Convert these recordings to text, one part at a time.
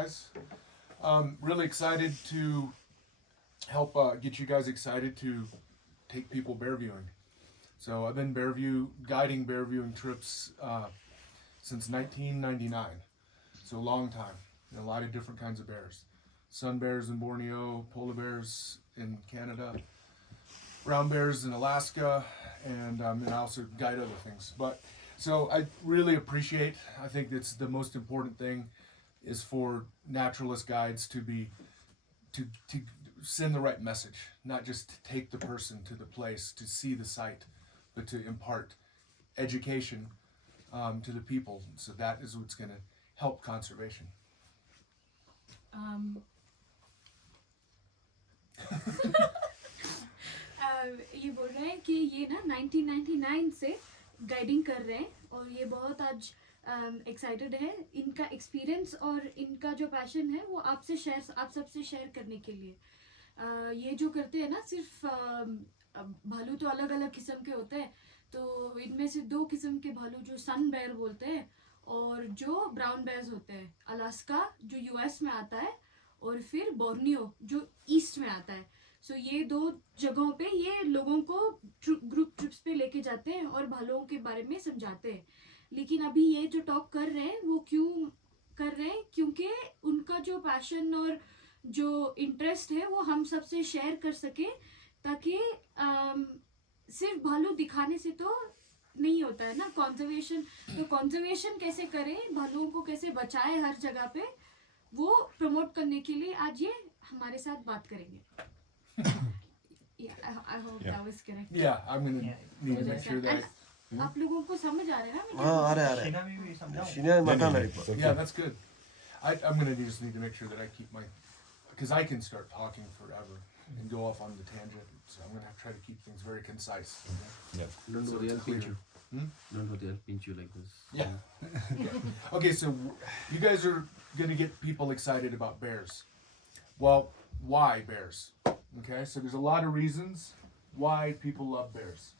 guys. Really excited to help get you guys excited to take people bear viewing. So I've been guiding bear viewing trips since 1999. So a long time. And a lot of different kinds of bears. Sun bears in Borneo, polar bears in Canada, brown bears in Alaska, and I also guide other things. But so I really appreciate, I think that's the most important thing is for naturalist guides to send the right message, not just to take the person to the place to see the site, but to impart education to the people. So that is what's going to help conservation. ये बोल रहे हैं कि ये ना 1999 से guiding कर रहे हैं और ये बहुत आज एक्साइटेड है इनका एक्सपीरियंस और इनका जो पैशन है वो आप सबसे शेयर करने के लिए। ये जो करते हैं ना, सिर्फ भालू तो अलग अलग किस्म के होते हैं, तो इनमें से 2 किस्म के भालू जो सन बेयर बोलते हैं और जो ब्राउन बेयर्स होते हैं, अलास्का जो यूएस में आता है और फिर बोर्नियो जो ईस्ट में आता है। सो ये 2 जगहों पे ये लोगों को ग्रुप ट्रिप्स पे लेके जाते हैं और भालुओं के बारे में समझाते हैं। लेकिन अभी ये जो टॉक कर रहे हैं वो क्यों कर रहे हैं, क्योंकि उनका जो पैशन और जो इंटरेस्ट है वो हम सबसे शेयर कर सके, ताकि सिर्फ भालू दिखाने से तो नहीं होता है ना कंजर्वेशन। तो कंजर्वेशन कैसे करें, भालुओं को कैसे बचाए हर जगह पे, वो प्रमोट करने के लिए आज ये हमारे साथ बात करेंगे। I hope that was correct. Yeah, I'm going to need to make sure that आप लोगों को समझ आ रहा है ना? हाँ आ रहा है। Yeah, that's good. I'm going to just need to make sure that I keep because I can start talking forever and go off on the tangent. So I'm going to try to keep things very concise. Yeah. Don't So worry, it's I'll pinch clear. you. Don't worry, I'll pinch you like this. Yeah. Okay, so you guys are going to get people excited about bears. Well, why bears? Okay, so there's a lot of reasons why people love bears.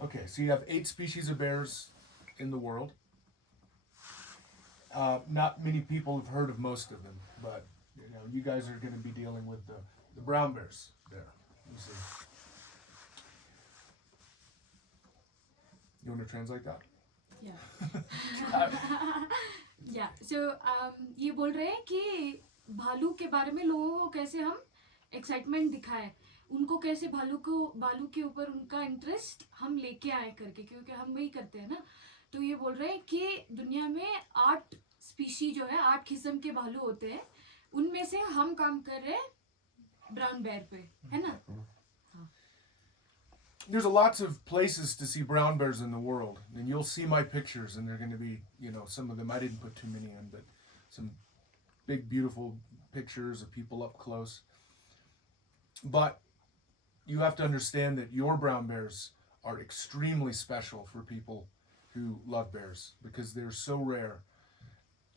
Okay, so you have 8 species of bears in the world. Not many people have heard of most of them, but you guys are going to be dealing with the brown bears there. You see. You want to translate that? Yeah. Yeah. So ये बोल रहे हैं कि भालू के बारे में लोगों को कैसे हम एक्साइटमेंट दिखाएं, उनको कैसे भालू के ऊपर उनका इंटरेस्ट हम लेके आए करके, क्योंकि हम वही करते हैं ना। तो ये बोल रहे हैं कि दुनिया में 8 स्पीशी जो है, 8 किस्म के भालू होते हैं, उनमें से हम काम कर रहे हैं ब्राउन बेयर पे, है ना? There's lots of places to see brown bears in the world, and you'll see my pictures, and they're going to be, some of them, I didn't put too many in, but some big, beautiful pictures of people up close. But you have to understand that your brown bears are extremely special for people who love bears, because they're so rare.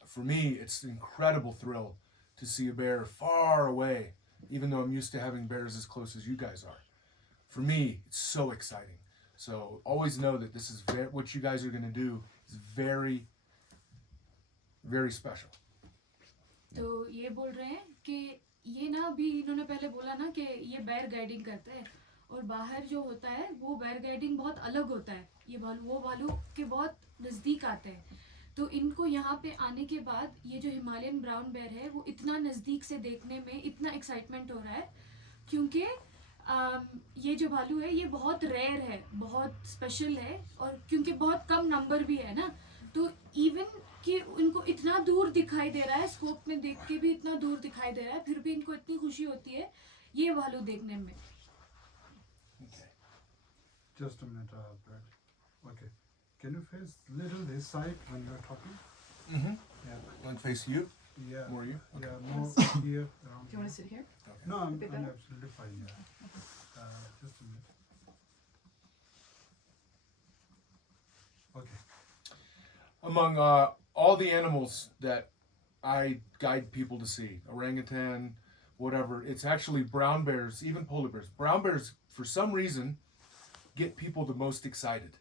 For me, it's an incredible thrill to see a bear far away, even though I'm used to having bears as close as you guys are. For me, it's so exciting. So always know that this is what you guys are going to do is very, very special. तो ये बोल रहे हैं कि ये ना, अभी इन्होंने पहले बोला ना कि ये बेयर गाइडिंग करते हैं, और बाहर जो होता है वो बेयर गाइडिंग बहुत अलग होता है। ये भालू के बहुत नज़दीक आते हैं, तो इनको यहाँ पे आने के बाद ये जो हिमालयन ब्राउन बेयर है वो इतना नज़दीक से देखने में इतना एक्साइटमेंट हो रहा है, क्योंकि ये जो भालू है ये बहुत रेयर है, बहुत स्पेशल है, और क्योंकि बहुत कम नंबर भी है ना, तो इवन कि इनको इतना दूर दिखाई दे रहा है, स्कोप में देख के भी इतना दूर दिखाई दे रहा है, फिर भी इनको इतनी खुशी होती है ये भालू देखने में। Just a minute, Brad. Okay. Can you face little this side when you're talking? Mm-hmm. Yeah. Want to face you? Yeah. More you? Okay. Yeah, more here. Around Do you want to sit here? Okay. No, I'm better? absolutely fine. Yeah. Just a minute. Okay. Among all the animals that I guide people to see, orangutan, whatever, it's actually brown bears, even polar bears. Brown bears, for some reason, get people the most excited.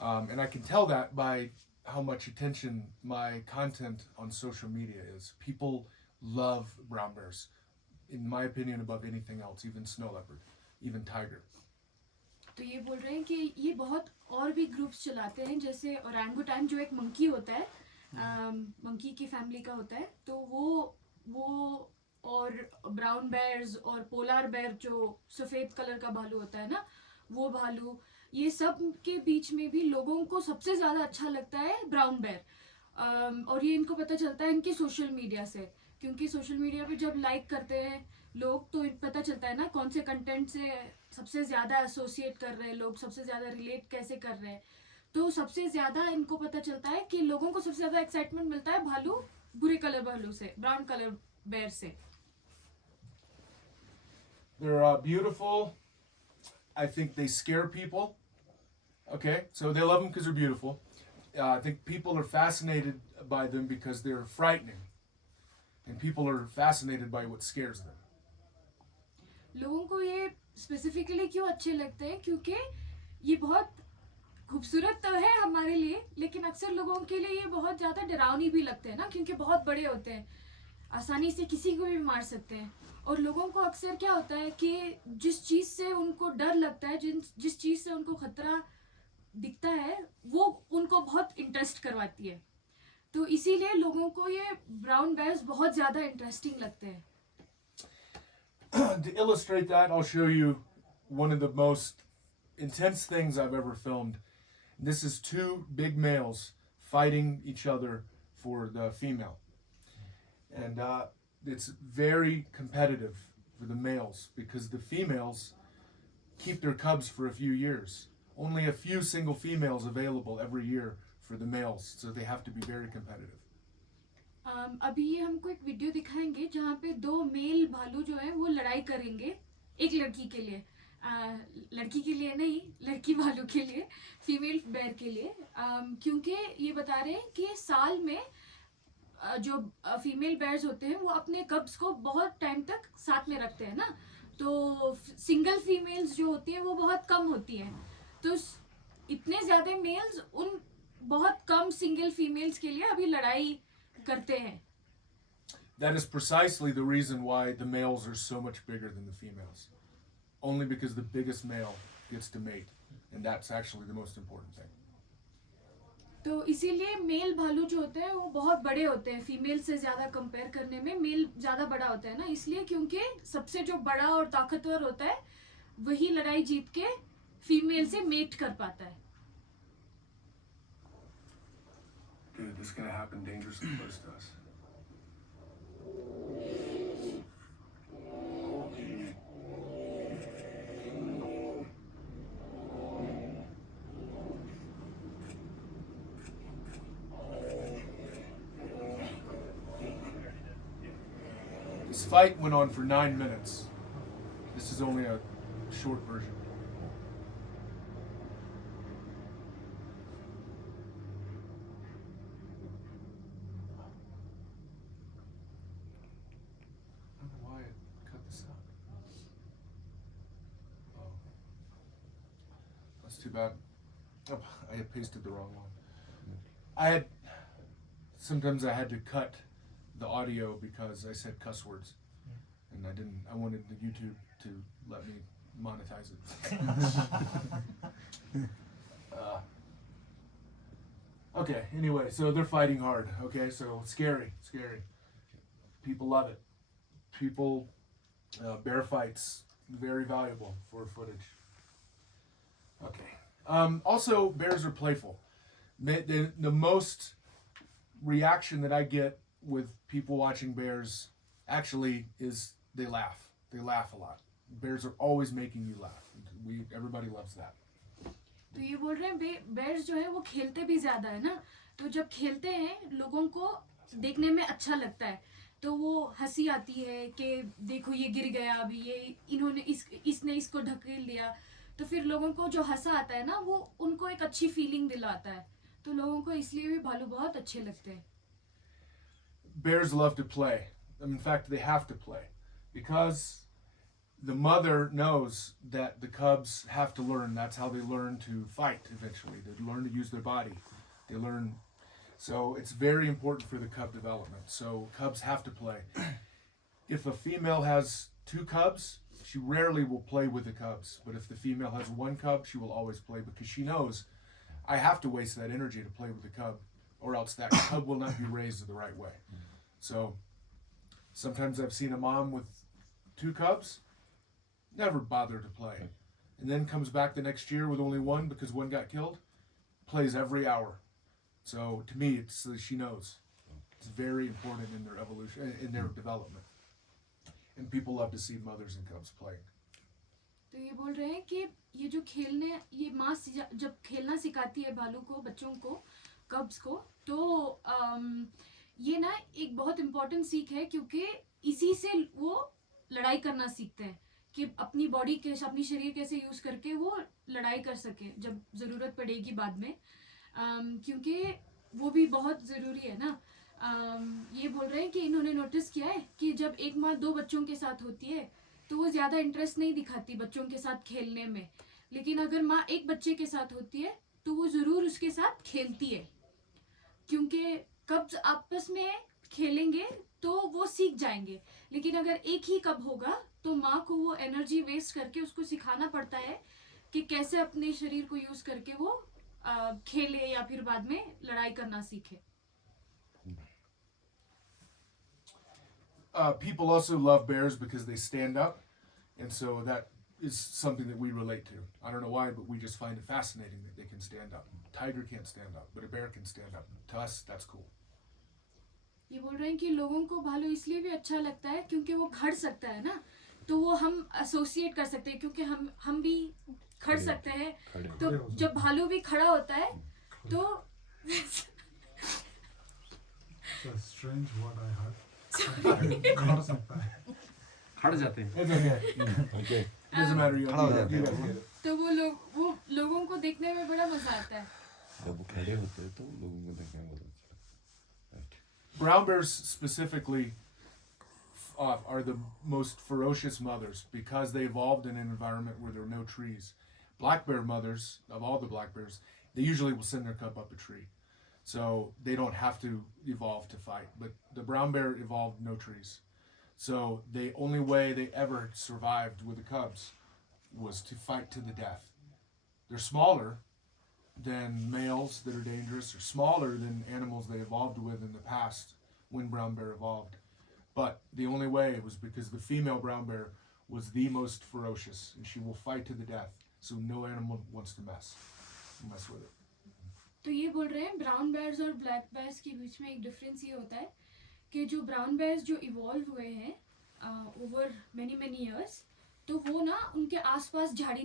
And I can tell that by how much attention my content on social media is. People love brown bears, in my opinion, above anything else, even snow leopard, even tiger. तो ये बोल रहे हैं कि ये बहुत और भी ग्रुप्स चलाते हैं, जैसे ओरंगुटान जो एक मंकी होता है, मंकी की फैमिली का होता है, तो वो और ब्राउन बेयर्स और पोलर बेयर जो सफ़ेद कलर का भालू होता है ना, वो भालू, ये सब के बीच में भी लोगों को सबसे ज़्यादा अच्छा लगता है ब्राउन बेयर। और ये इनको पता चलता है इनके सोशल मीडिया से, क्योंकि सोशल मीडिया पे जब लाइक करते हैं लोग तो पता चलता है ना कौन से कंटेंट से सबसे ज़्यादा एसोसिएट कर रहे हैं लोग, सबसे ज़्यादा रिलेट कैसे कर रहे हैं। तो सबसे ज़्यादा इनको पता चलता है कि लोगों को सबसे ज़्यादा एक्साइटमेंट मिलता है भालू, बुरे कलर भालू से, ब्राउन कलर बेयर से। They're beautiful. I think they scare people. Okay, so they love them because they're beautiful. I think people are fascinated by them because they're frightening. And people are fascinated by what scares them. लोगों को ये specifically क्यों अच्छे लगते हैं, क्योंकि ये बहुत खूबसूरत तो है हमारे लिए, लेकिन अक्सर लोगों के लिए ये बहुत ज़्यादा डरावनी भी लगते हैं ना, क्योंकि बहुत बड़े होते हैं, आसानी से किसी को भी मार सकते हैं। और लोगों को अक्सर क्या होता है कि जिस चीज़ से उनको डर लगता है, जिस चीज़ से उनको खतरा दिखता है, वो उनको बहुत इंटरेस्ट करवाती है। तो इसीलिए लोगों को ये ब्राउन बेयर्स बहुत ज़्यादा इंटरेस्टिंग लगते हैं। To illustrate that, I'll show you one of the most intense things I've ever filmed. This is two big males fighting each other for the female. And it's very competitive for the males because the females keep their cubs for a few years. Only a few single females available every year for the males, so they have to be very competitive. अभी ये हमको एक video दिखाएंगे जहाँ पे दो mail भालू जो है वो लड़ाई करेंगे एक लड़की के लिए, लड़की के लिए नहीं, लड़की भालू के लिए, फीमेल बेयर के लिए, क्योंकि ये बता रहे हैं कि साल में जो फीमेल बेयर्स होते हैं वो अपने कब्स को बहुत टाइम तक साथ में रखते हैं ना, तो सिंगल फीमेल्स जो होती हैं वो बहुत कम होती हैं। तो इतने ज़्यादा मेल्स उन बहुत कम सिंगल फीमेल्स के लिए अभी लड़ाई करते हैं। That is precisely the reason why the males are so much bigger than the females. Only because the biggest male gets to mate, and that's actually the most important thing. तो इसीलिए mail भालू जो होते हैं वो बहुत बड़े होते हैं, फीमेल से ज़्यादा कंपेयर करने में मेल ज़्यादा बड़ा होता है ना, इसलिए क्योंकि सबसे जो बड़ा और ताकतवर होता है वही लड़ाई जीत के फीमेल से मेट कर पाता है। Dude, this is gonna happen dangerously close to us. This fight went on for 9 minutes. This is only a short version. I don't know why I cut this out. Oh. That's too bad. Oh, I had pasted the wrong one. Sometimes I had to cut the audio because I said cuss words, and I wanted the YouTube to let me monetize it. Okay, anyway, so they're fighting hard, okay, so scary. People love it. Bear fights, very valuable for footage. Okay, also bears are playful. The most reaction that I get with people watching bears actually is they laugh. They laugh a lot. Bears are always making you laugh. Everybody loves that. तो ये बोल रहे हैं bears जो है वो खेलते भी ज़्यादा है ना, तो जब खेलते हैं लोगों को देखने में अच्छा लगता है, तो वो हंसी आती है कि देखो ये गिर गया, अभी ये इन्होंने इसने इसको ढकेल दिया, तो फिर लोगों को जो हंसा आता है ना वो उनको एक अच्छी फीलिंग दिलाता है, तो लोगों को इसलिए भी भालू बहुत अच्छे लगते हैं। Bears love to play. In fact, they have to play because the mother knows that the cubs have to learn. That's how they learn to fight eventually. They learn to use their body. They learn So it's very important for the cub development. So cubs have to play. If a female has 2 cubs, she rarely will play with the cubs. But if the female has 1 cub, she will always play because she knows I have to waste that energy to play with the cub, or else that cub will not be raised the right way. So sometimes I've seen a mom with 2 cubs, never bother to play. And then comes back the next year with only 1 because 1 got killed, plays every hour. So to me, it's she knows. It's very important in their evolution, in their development. And people love to see mothers and cubs playing. तो ये बोल रहे हैं कि ये जो खेलने ये माँ जब खेलना सिखाती है भालू को बच्चों को कब्स को तो ये ना एक बहुत इम्पोर्टेंट सीख है क्योंकि इसी से वो लड़ाई करना सीखते हैं कि अपनी बॉडी कैसे अपनी शरीर कैसे यूज़ करके वो लड़ाई कर सके जब ज़रूरत पड़ेगी बाद में क्योंकि वो भी बहुत ज़रूरी है ना ये बोल रहे हैं कि इन्होंने नोटिस किया है कि जब एक माँ 2 बच्चों के साथ होती है तो वो ज़्यादा इंटरेस्ट नहीं दिखाती बच्चों के साथ खेलने में लेकिन अगर माँ एक बच्चे के साथ होती है तो वो ज़रूर उसके साथ खेलती है क्योंकि कब्स आपस में खेलेंगे तो वो सीख जाएंगे लेकिन अगर एक ही कब होगा तो माँ को वो एनर्जी वेस्ट करके उसको सिखाना पड़ता है कि कैसे अपने शरीर को यूज़ करके वो खेले या फिर बाद में लड़ाई करना सीखे People also love bears because they stand up, and so that is something that we relate to. I don't know why, but we just find it fascinating that they can stand up. Tiger can't stand up, but a bear can stand up. To us, that's cool. ये बोल रहे हैं कि लोगों को भालू इसलिए भी अच्छा लगता है क्योंकि वो खड़ सकता है ना तो वो हम एसोसिएट कर सकते हैं क्योंकि हम भी खड़ सकते हैं तो जब भालू भी खड़ा होता है तो strange what I heard. खड़ सकता है खड़ जाते हैं It's okay. Okay. Doesn't matter. You guys get it. तो वो लोगों को देखने में बड़ा मजा आता है जब वो खड़े होते हैं तो लोगों को देखने में बहुत अच्छा लगता है. Right. Brown bears specifically are the most ferocious mothers because they evolved in an environment where there are no trees. Black bear mothers, of all the black bears, they usually will send their cub up a tree. So they don't have to evolve to fight. But the brown bear evolved no trees. So the only way they ever survived with the cubs was to fight to the death. They're smaller than males that are dangerous, or smaller than animals they evolved with in the past when brown bear evolved. But the only way was because the female brown bear was the most ferocious, and she will fight to the death. So no animal wants to mess with it. तो ये बोल रहे हैं brown bears और black bears के बीच में एक difference ये होता है कि जो ब्राउन बेयर्स जो इवॉल्व हुए हैं ओवर मैनी इयर्स तो वो ना उनके आसपास झाड़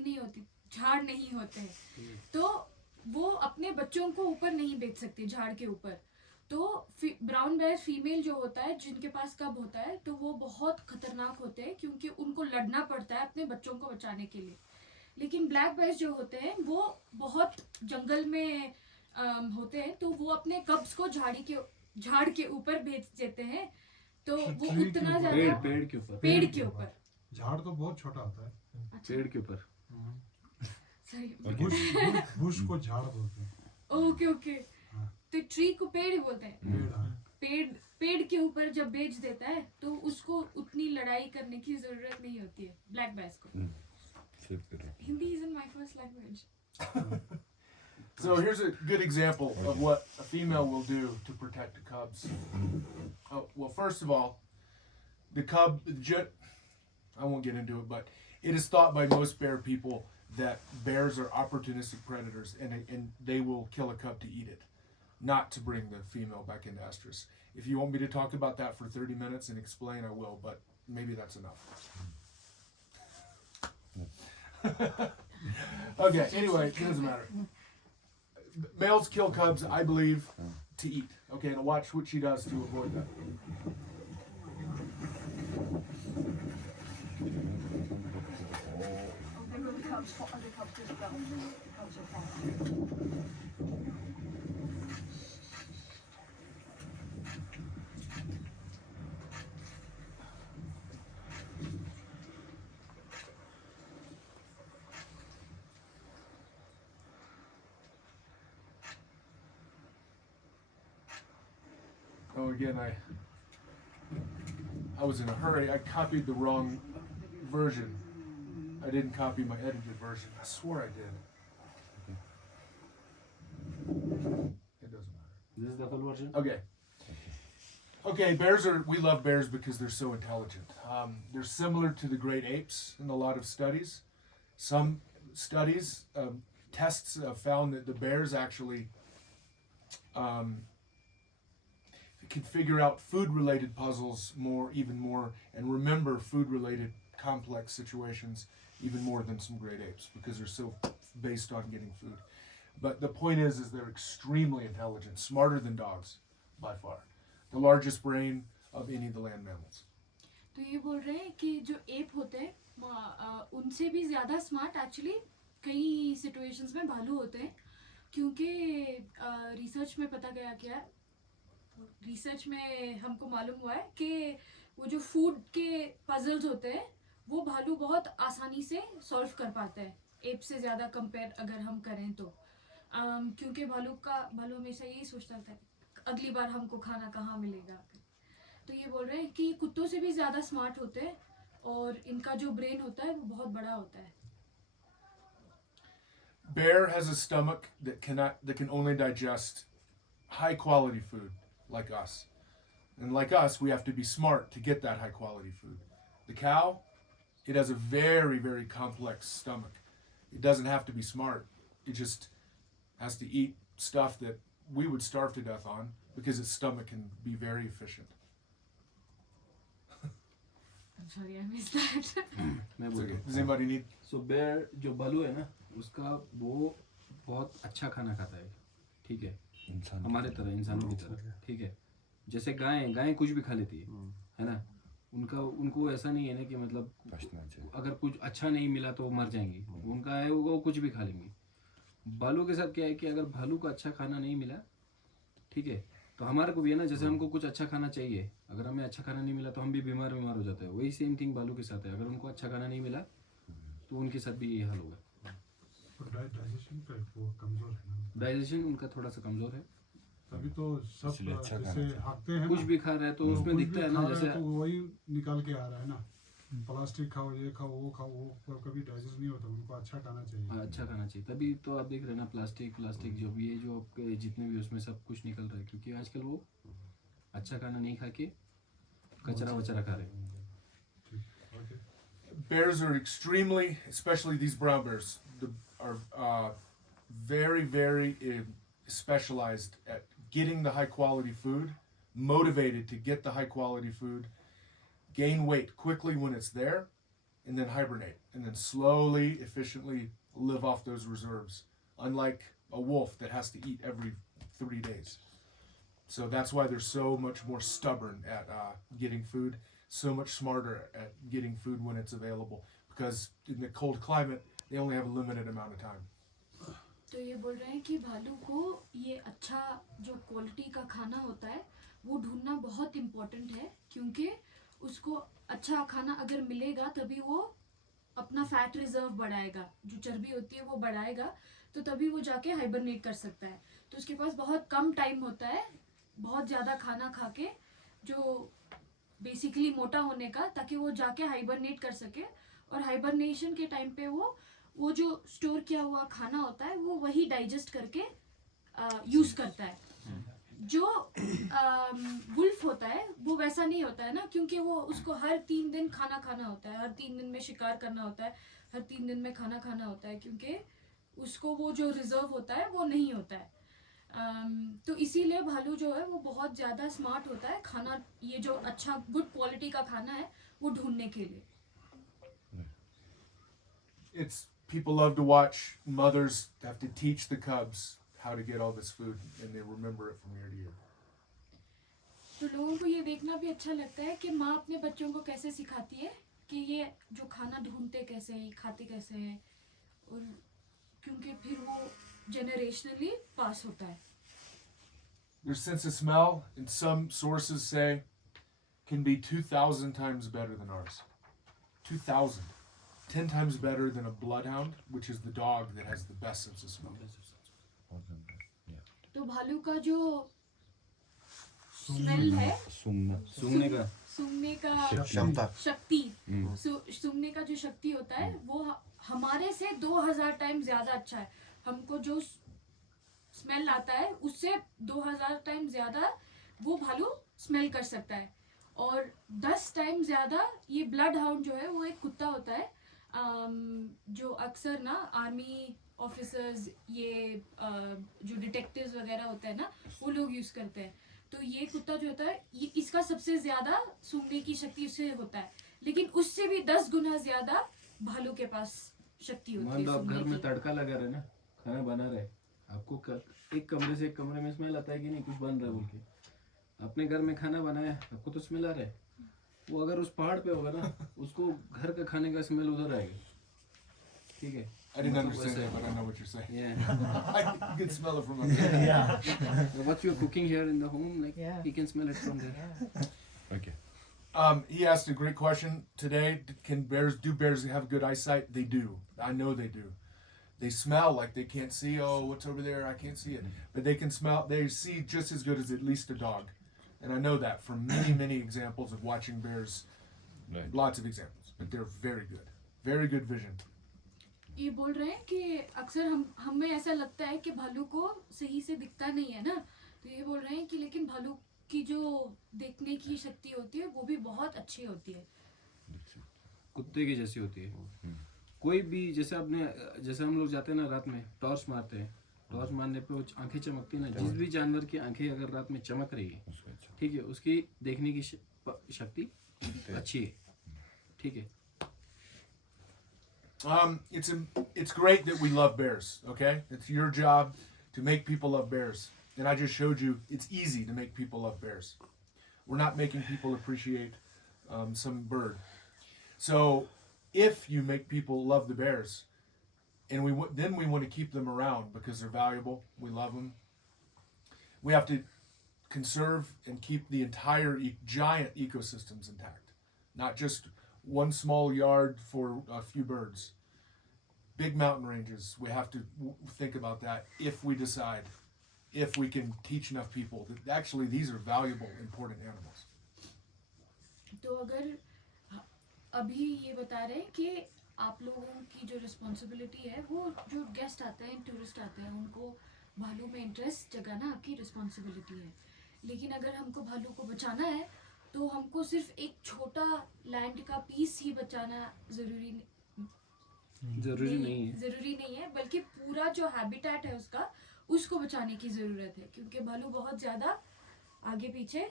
नहीं होते हैं तो वो अपने बच्चों को ऊपर नहीं बेच सकते झाड़ के ऊपर तो ब्राउन बेयर फीमेल जो होता है जिनके पास कब होता है तो वो बहुत खतरनाक होते हैं क्योंकि उनको लड़ना पड़ता है अपने बच्चों को बचाने के लिए लेकिन ब्लैक बेयर्स जो होते हैं वो बहुत जंगल में होते हैं तो वो अपने कब्स को झाड़ के ऊपर भेज देते हैं तो वो उतना ज्यादा पेड़ के ऊपर झाड़ तो बहुत छोटा होता है पेड़ के ऊपर सही बुश को झाड़ बोलते हैं ओके तो ट्री को पेड़ ही बोलते हैं पेड़ के ऊपर जब बेच देता है तो उसको उतनी लड़ाई करने की जरूरत नहीं होती है ब्लैक बेयर्स को Hindi is in my first language So here's a good example of what a female will do to protect the cubs. Well, first of all, the cub, I won't get into it, but it is thought by most bear people that bears are opportunistic predators and they will kill a cub to eat it, not to bring the female back into estrus. If you want me to talk about that for 30 minutes and explain, I will, but maybe that's enough. Okay, anyway, it doesn't matter. Males kill cubs, I believe, to eat. Okay, now watch what she does to avoid that. Oh, again, I was in a hurry. I copied the wrong version. I didn't copy my edited version. I swore I did. It doesn't matter. This is the full version. Okay. Okay, we love bears because they're so intelligent. They're similar to the great apes in a lot of studies. Some studies, tests found that the bears actually can figure out food-related puzzles even more, and remember food-related complex situations even more than some great apes because they're so based on getting food. But the point is they're extremely intelligent, smarter than dogs by far. The largest brain of any of the land mammals. तो ये बोल रहे हैं कि जो app होते हैं उनसे भी ज़्यादा स्मार्ट एक्चुअली कई सिचुएशंस में भालू होते हैं क्योंकि रिसर्च में पता गया क्या रिसर्च में हमको मालूम हुआ है कि वो जो फूड के पजल्स होते हैं वो भालू बहुत आसानी से सॉल्व कर पाते हैं एप से ज़्यादा कंपेयर अगर हम करें तो क्योंकि भालू हमेशा यही सोचता था अगली बार हमको खाना कहाँ मिलेगा तो ये बोल रहे हैं कि कुत्तों से भी ज़्यादा स्मार्ट होते हैं और इनका जो ब्रेन होता है वो बहुत बड़ा होता है Bear has a stomach that can only digest high quality food like us. And like us, we have to be smart to get that high quality food. The cow, it has a very, very complex stomach. It doesn't have to be smart. It just has to eat stuff that we would starve to death on because its stomach can be very efficient. I'm sorry, I missed that. मैं It's बोल okay. Does anybody need? So bear जो भालू है ना उसका वो बहुत अच्छा खाना खाता है, ठीक है, हमारे तरह इंसानों की तरह, ठीक है। जैसे गाय कुछ भी खा लेती है ना, उनको ऐसा नहीं है ना कि मतलब अगर कुछ अच्छा नहीं मिला तो मर जाएंगी, उनका है वो कुछ भी खा लेंगी। भालू के साथ क्या है कि अगर भालू को अच्छा खाना नहीं मिला, ठीक है, तो हमारे को भी है ना, जैसे हमको कुछ अच्छा खाना चाहिए, अगर हमें अच्छा खाना नहीं मिला तो हम भी बीमार हो जाते हैं। वही सेम थिंग भालू के साथ है, अगर उनको अच्छा खाना नहीं मिला तो उनके साथ भी यही हाल होगा। डाइजेशन उनका थोड़ा सा कमजोर है, तभी तो सब जैसे हाकते हैं कुछ भी खा रहा है तो उसमें दिखता है ना, जैसे तो वही निकाल के आ रहा है ना, प्लास्टिक खाओ, ये खाओ, वो खाओ, वो कभी डाइजेस्ट नहीं होता। उनको अच्छा खाना चाहिए। हाँ, अच्छा खाना चाहिए, तभी तो आप देख रहे हैं ना प्लास्टिक जो भी है, जो आपके जितने भी उसमें सब कुछ निकल रहा है, क्योंकि आजकल वो अच्छा खाना नहीं खा के कचरा वचरा खा रहे हैं। Bears are extremely, especially these brown bears, are very, very specialized at getting the high quality food, motivated to get the high quality food, gain weight quickly when it's there, and then hibernate, and then slowly, efficiently live off those reserves, unlike a wolf that has to eat every 3 days. So that's why they're so much more stubborn at getting food, so much smarter at getting food when it's available, because in the cold climate, they only have a limited amount of time. तो ये बोल रहे हैं कि भालू को ये अच्छा जो क्वालिटी का खाना होता है वो ढूंढना बहुत इम्पोर्टेंट है, क्योंकि उसको अच्छा खाना अगर मिलेगा तभी वो अपना फैट रिजर्व बढ़ाएगा, जो चर्बी होती है वो बढ़ाएगा, तो तभी वो जाके हाइबरनेट कर सकता है। तो उसके पास बहुत कम टाइम होता है बहुत ज़्यादा खाना खा के जो बेसिकली मोटा होने का, ताकि वो जाके हाइबरनेट कर सके, और हाइबरनेशन के टाइम पे वो जो स्टोर किया हुआ खाना होता है वो वही डाइजेस्ट करके यूज़ करता है। जो वुल्फ होता है वो वैसा नहीं होता है ना, क्योंकि वो उसको हर 3 दिन खाना खाना होता है, हर 3 दिन में शिकार करना होता है, हर 3 दिन में खाना खाना होता है, क्योंकि उसको वो जो रिजर्व होता है वो नहीं होता है। तो इसीलिए भालू जो है वो बहुत ज़्यादा स्मार्ट होता है खाना, ये जो अच्छा गुड क्वालिटी का खाना है वो ढूंढने के लिए। It's people love to watch mothers have to teach the cubs how to get all this food, and they remember it from year to year. तो लोगों को ये देखना भी अच्छा लगता है कि माँ अपने बच्चों को कैसे सिखाती है कि ये जो खाना ढूंढते कैसे हैं, खाते कैसे हैं, और क्योंकि फिर वो generationally pass होता है। Their sense of smell, and some sources say, can be 2,000 times better than ours. 2,000. 10 times better than a bloodhound, which is the dog that has the best sense of smell. तो भालू का जो smell है, सूंघने का सूंघने का क्षमता। शक्ति, सूंघने का जो शक्ति होता है वो हमारे से 2000 टाइम ज्यादा अच्छा है। हमको जो स्मेल आता है उससे 2000 टाइम ज्यादा वो भालू स्मेल कर सकता है। और 10 टाइम ज्यादा ये ब्लड हाउंड जो है वो एक कुत्ता होता है जो अक्सर ना आर्मी ऑफिसर्स ये जो डिटेक्टिव्स वगैरह होते हैं ना वो लोग यूज करते हैं। तो ये कुत्ता जो होता है ये इसका सबसे ज्यादा सूंघने की शक्ति उससे होता है, लेकिन उससे भी 10 गुना ज्यादा भालू के पास शक्ति होती मान है लो आप घर सूंघने में की। तड़का लगा रहे ना, खाना बना रहे, आपको एक कमरे से एक कमरे में स्मेल आता है कि नहीं कुछ बन रहा है बोल के। अपने घर में खाना बनाया, आपको तो स्मेल आ रहा है। वो अगर उस पहाड़ पे होगा ना, उसको घर का खाने का स्मेल उधर आएगा। ठीक है, I didn't understand that, but I know what you're saying. yeah. I can smell it from up here. What you're cooking here in the home, like Yeah. you can smell it from there. Okay. He asked a great question today. Do bears have good eyesight? They do. I know they do. They smell like they can't see. Oh, what's over there? I can't see it. But they can smell. They see just as good as at least a dog. And I know that from many, many examples of watching bears. Right. Lots of examples. But they're very good. Very good vision. ये बोल रहे हैं कि अक्सर हमें ऐसा लगता है कि भालू को सही से दिखता नहीं है ना, तो ये बोल रहे हैं कि लेकिन भालू की जो देखने की शक्ति होती है वो भी बहुत अच्छी होती है। कुत्ते की जैसी होती है। कोई भी जैसे हम लोग जाते हैं ना रात में टॉर्च मारते हैं, टॉर्च मारने पे वो आंखें चमकती है ना, जिस भी जानवर की आंखें अगर रात में चमक रही है, उसको अच्छा। ठीक है, उसकी देखने की शक्ति अच्छी है। ठीक है, It's great that we love bears, okay? It's your job to make people love bears. And I just showed you it's easy to make people love bears. We're not making people appreciate some bird. So if you make people love the bears, and then we want to keep them around because they're valuable, we love them. We have to conserve and keep the entire giant ecosystems intact, not just one small yard for a few birds. Big mountain ranges, we have to think about that if we decide, if we can teach enough people that actually these are valuable, important animals. तो अगर अभी ये बता रहे हैं कि आप लोगों की जो रिस्पॉन्सिबिलिटी है वो जो गेस्ट आते हैं, टूरिस्ट आते हैं, उनको भालू में इंटरेस्ट जगाना आपकी रिस्पॉन्सिबिलिटी है। लेकिन अगर हमको भालू को बचाना है तो हमको सिर्फ एक छोटा लैंड का पीस ही बचाना जरूरी नहीं है, बल्कि पूरा जो हैबिटेट है उसको बचाने की ज़रूरत है, क्योंकि भालू बहुत ज़्यादा आगे पीछे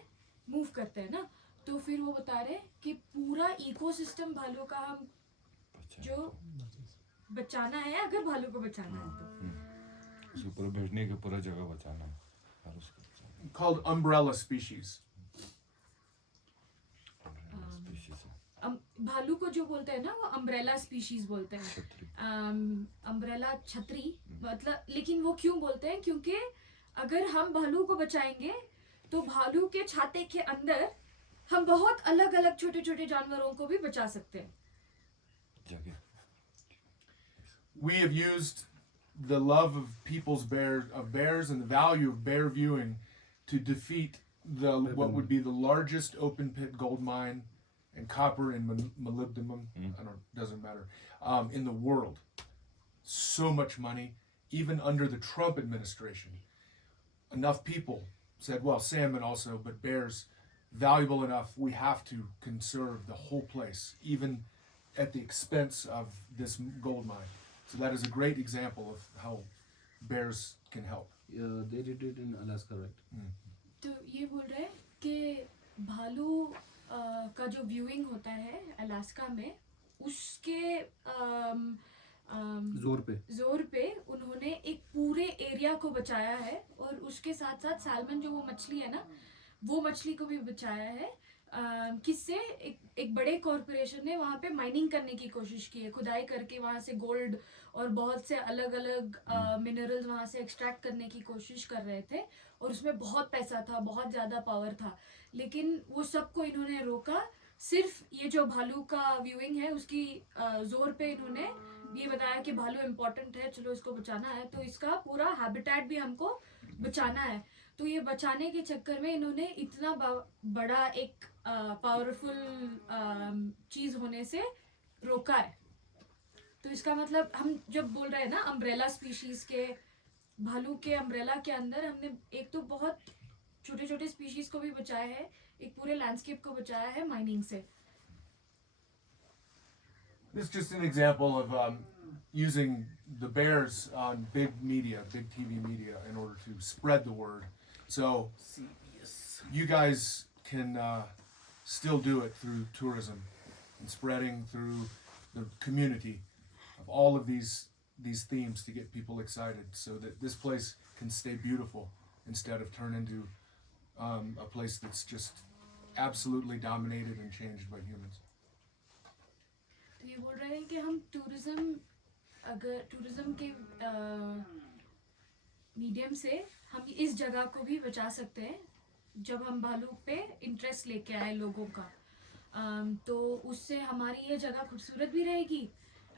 मूव करते हैं ना। तो फिर वो बता रहे हैं कि पूरा इकोसिस्टम भालू का हम जो बचाना है, अगर भालू को बचाना है तो उसको पूरा भेजने के पूरा जगह बचाना है और उसको बचाना Called umbrella species. species है। भालू को जो बोलते हैं ना वो अम्ब्रेला स्पीशीज बोलते हैं, छतरी। अम्ब्रेला छतरी मतलब। लेकिन वो क्यों बोलते हैं? क्योंकि अगर हम भालू को बचाएंगे तो भालू के छाते के अंदर हम बहुत अलग अलग छोटे छोटे जानवरों को भी बचा सकते हैं। जगह। We have used the love of bears and the value of bear viewing to defeat what would be the largest open pit gold mine and copper and molybdenum, doesn't matter, in the world. So much money, even under the Trump administration. Enough people said, well, salmon also, but bears, valuable enough, we have to conserve the whole place, even at the expense of this gold mine. So that is a great example of how bears can help. They did it in Alaska, right? तो ये बोल रहे हैं कि भालू का जो viewing होता है अलास्का में, उसके जोर पे उन्होंने एक पूरे एरिया को बचाया है, और उसके साथ साथ सैल्मन जो वो मछली है ना, वो मछली को भी बचाया है। किससे? एक बड़े कॉरपोरेशन ने वहाँ पे माइनिंग करने की कोशिश की है, खुदाई करके वहाँ से गोल्ड और बहुत से अलग अलग मिनरल्स वहाँ से एक्सट्रैक्ट करने की कोशिश कर रहे थे, और उसमें बहुत पैसा था, बहुत ज़्यादा पावर था, लेकिन वो सबको इन्होंने रोका। सिर्फ ये जो भालू का व्यूइंग है उसकी जोर पे इन्होंने ये बताया कि भालू इम्पोर्टेंट है, चलो इसको बचाना है, तो इसका पूरा हैबिटेट भी हमको बचाना है। तो ये बचाने के चक्कर में इन्होंने इतना बड़ा एक पावरफुल चीज होने से रोका है। तो इसका मतलब हम जब बोल रहे हैं ना अम्ब्रेला स्पीशीज के, भालू के अम्ब्रेला के अंदर हमने एक तो बहुत छोटे छोटे स्पीशीज को भी बचाया है, एक पूरे लैंडस्केप को बचाया है माइनिंग से। This is just an example of using the bears on big media, big TV media, in order to spread the word. So you guys can still do it through tourism and spreading through the community of all of these themes to get people excited, so that this place can stay beautiful instead of turn into a place that's just absolutely dominated and changed by humans. तो ये बोल रहे हैं कि हम tourism के medium से हम इस जगह को भी बचा सकते हैं जब हम भालू पे इंटरेस्ट लेके आए लोगों का। तो उससे हमारी ये जगह खूबसूरत भी रहेगी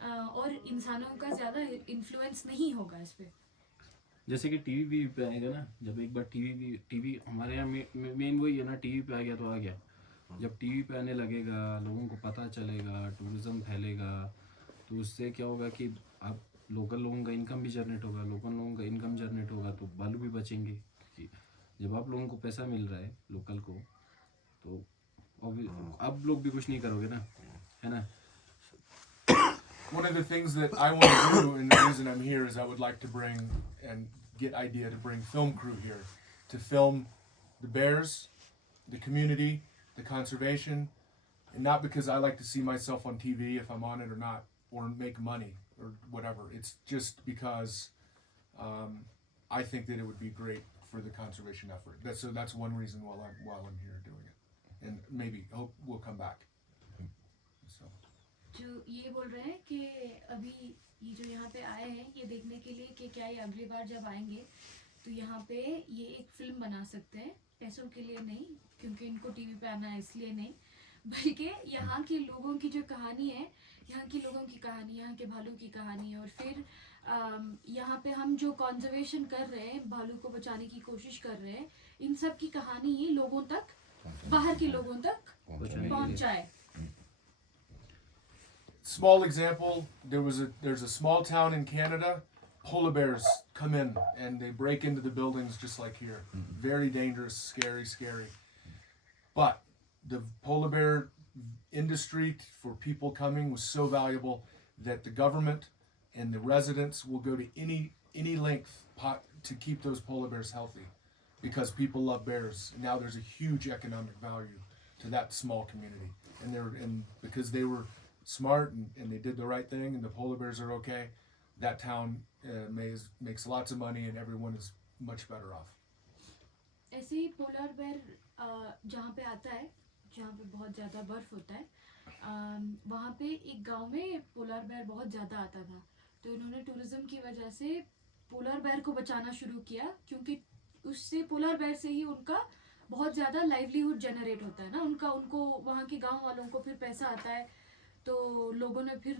और इंसानों का ज़्यादा इन्फ्लुएंस नहीं होगा इस पे। जैसे कि टीवी पे आएगा ना, जब एक बार टीवी हमारे यहाँ मेन वही है ना, टीवी पे आ गया तो आ गया। जब टीवी पे आने लगेगा, लोगों को पता चलेगा, टूरिज्म फैलेगा, तो उससे क्या होगा कि आप लोकल लोगों का इनकम भी जनरेट होगा, लोकल लोगों का इनकम जनरेट होगा तो भालू भी बचेंगे। क्योंकि जब आप लोगों को पैसा मिल रहा है लोकल को, तो आप लोग भी कुछ नहीं करोगे ना, है ना। One of the things that I want to do, and the reason I'm here, is I would like to bring and get idea to bring film crew here to film the bears, the community, the conservation, and not because I like to see myself on TV if I'm on it or not, or make money or whatever. It's just because I think that it would be great for the conservation effort. That's one reason while I'm here doing it, and maybe hope we'll come back. So. जो ये बोल रहे हैं कि अभी ये जो यहाँ पे आए हैं ये देखने के लिए कि क्या ये अगली बार जब आएंगे तो यहाँ पे ये एक फिल्म बना सकते हैं, पैसों के लिए नहीं, क्योंकि इनको टीवी पे आना है इसलिए नहीं, बल्कि यहाँ के लोगों की जो कहानी है, यहाँ के लोगों की कहानी, यहाँ के भालू की कहानी, और फिर यहाँ पे हम जो कंजर्वेशन कर रहे हैं, भालू को बचाने की कोशिश कर रहे हैं, इन सब की कहानी ही लोगों तक, बाहर के लोगों तक पहुँचाए। Small example, there's a small town in Canada, polar bears come in and they break into the buildings just like here. Very dangerous, scary. But the polar bear industry for people coming was so valuable that the government and the residents will go to any length to keep those polar bears healthy, because people love bears. And now there's a huge economic value to that small community, and because they were smart and they did the right thing and the polar bears are okay, that town makes lots of money and everyone is much better off. ऐसे ही polar बेर जहाँ पे आता है, जहाँ पे बहुत ज़्यादा बर्फ होता है, वहाँ पे एक गांव में पोलर बेर बहुत ज़्यादा आता था। तो इन्होंने टूरिज्म की वजह से पोलर बेर को बचाना शुरू किया, क्योंकि उससे पोलर बेर से ही उनका बहुत ज़्यादा लाइवलीहुड जनरेट होता है ना, उनको वहाँ के गांव वालों को फिर पैसा आता है, तो लोगों ने फिर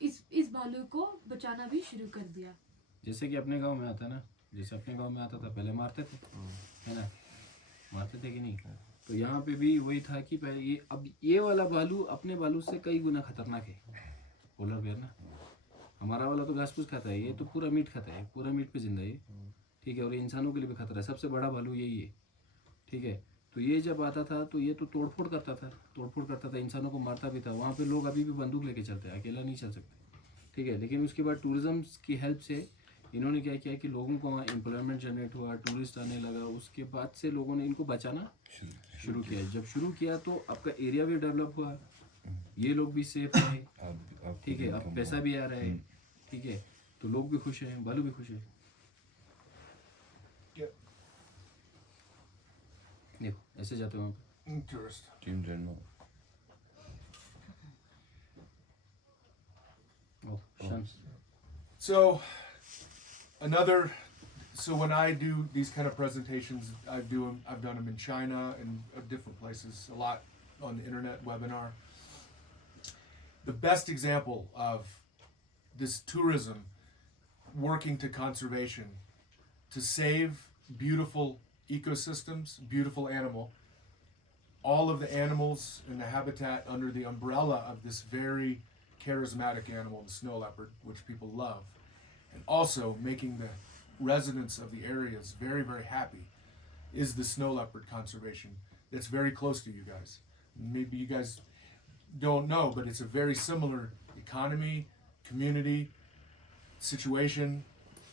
इस भालू को बचाना भी शुरू कर दिया। जैसे कि अपने गांव में आता ना, जैसे अपने गांव में आता था, पहले मारते थे, है ना, मारते थे कि नहीं। तो यहाँ पे भी वही था कि पहले अब ये वाला भालू अपने भालू से कई गुना खतरनाक है, पोलर बेयर ना। हमारा वाला तो घास फूस खाता है, ये तो पूरा मीट खाता है, पूरा मीट पे जिंदा है, ठीक है, और ये इंसानों के लिए भी खतरा है। सबसे बड़ा भालू यही है, ठीक है। तो ये जब आता था तो ये तो तोड़फोड़ करता था, इंसानों को मारता भी था। वहाँ पे लोग अभी भी बंदूक लेके चलते हैं, अकेला नहीं चल सकते, ठीक है। लेकिन उसके बाद टूरिज्म की हेल्प से इन्होंने क्या किया कि लोगों को वहाँ एम्प्लॉयमेंट जनरेट हुआ, टूरिस्ट आने लगा, उसके बाद से लोगों ने इनको बचाना शुरू किया। जब शुरू किया तो आपका एरिया भी डेवलप हुआ, ये लोग भी सेफ रहे, ठीक है, अब पैसा भी आ रहा है, ठीक है, तो लोग भी खुश हैं, भालू भी खुश है। देखो ऐसे जाते हैं Tourist. टीम ड्रेनो। So when I do these kind of presentations, I've done them in China and different places, a lot on the internet, webinar. The best example of this tourism working to conservation to save beautiful ecosystems, beautiful animal. All of the animals in the habitat under the umbrella of this very charismatic animal, the snow leopard, which people love, and also making the residents of the areas very, very happy, is the Snow Leopard Conservation. That's very close to you guys. Maybe you guys don't know, but it's a very similar economy, community, situation,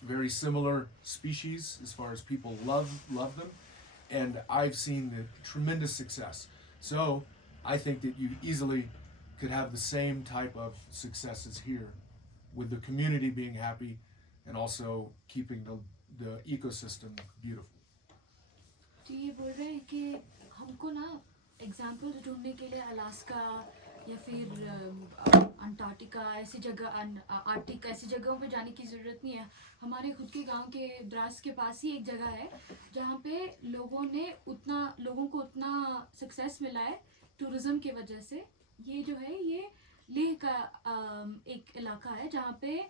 very similar species as far as people love them, and I've seen the tremendous success. So I think that you easily could have the same type of successes here, with the community being happy and also keeping the ecosystem beautiful. तो ये बोल रहे हैं कि हमको ना examples ढूंढने के लिए अलास्का या फिर अंटार्कटिका ऐसी जगह आर्कटिक ऐसी जगहों पे जाने की ज़रूरत नहीं है. हमारे खुद के गांव के द्रास के पास ही एक जगह है जहाँ पे लोगों को उतना सक्सेस मिला है टूरिज़्म की वजह से. ये जो है ये लेह का एक इलाका है जहाँ पे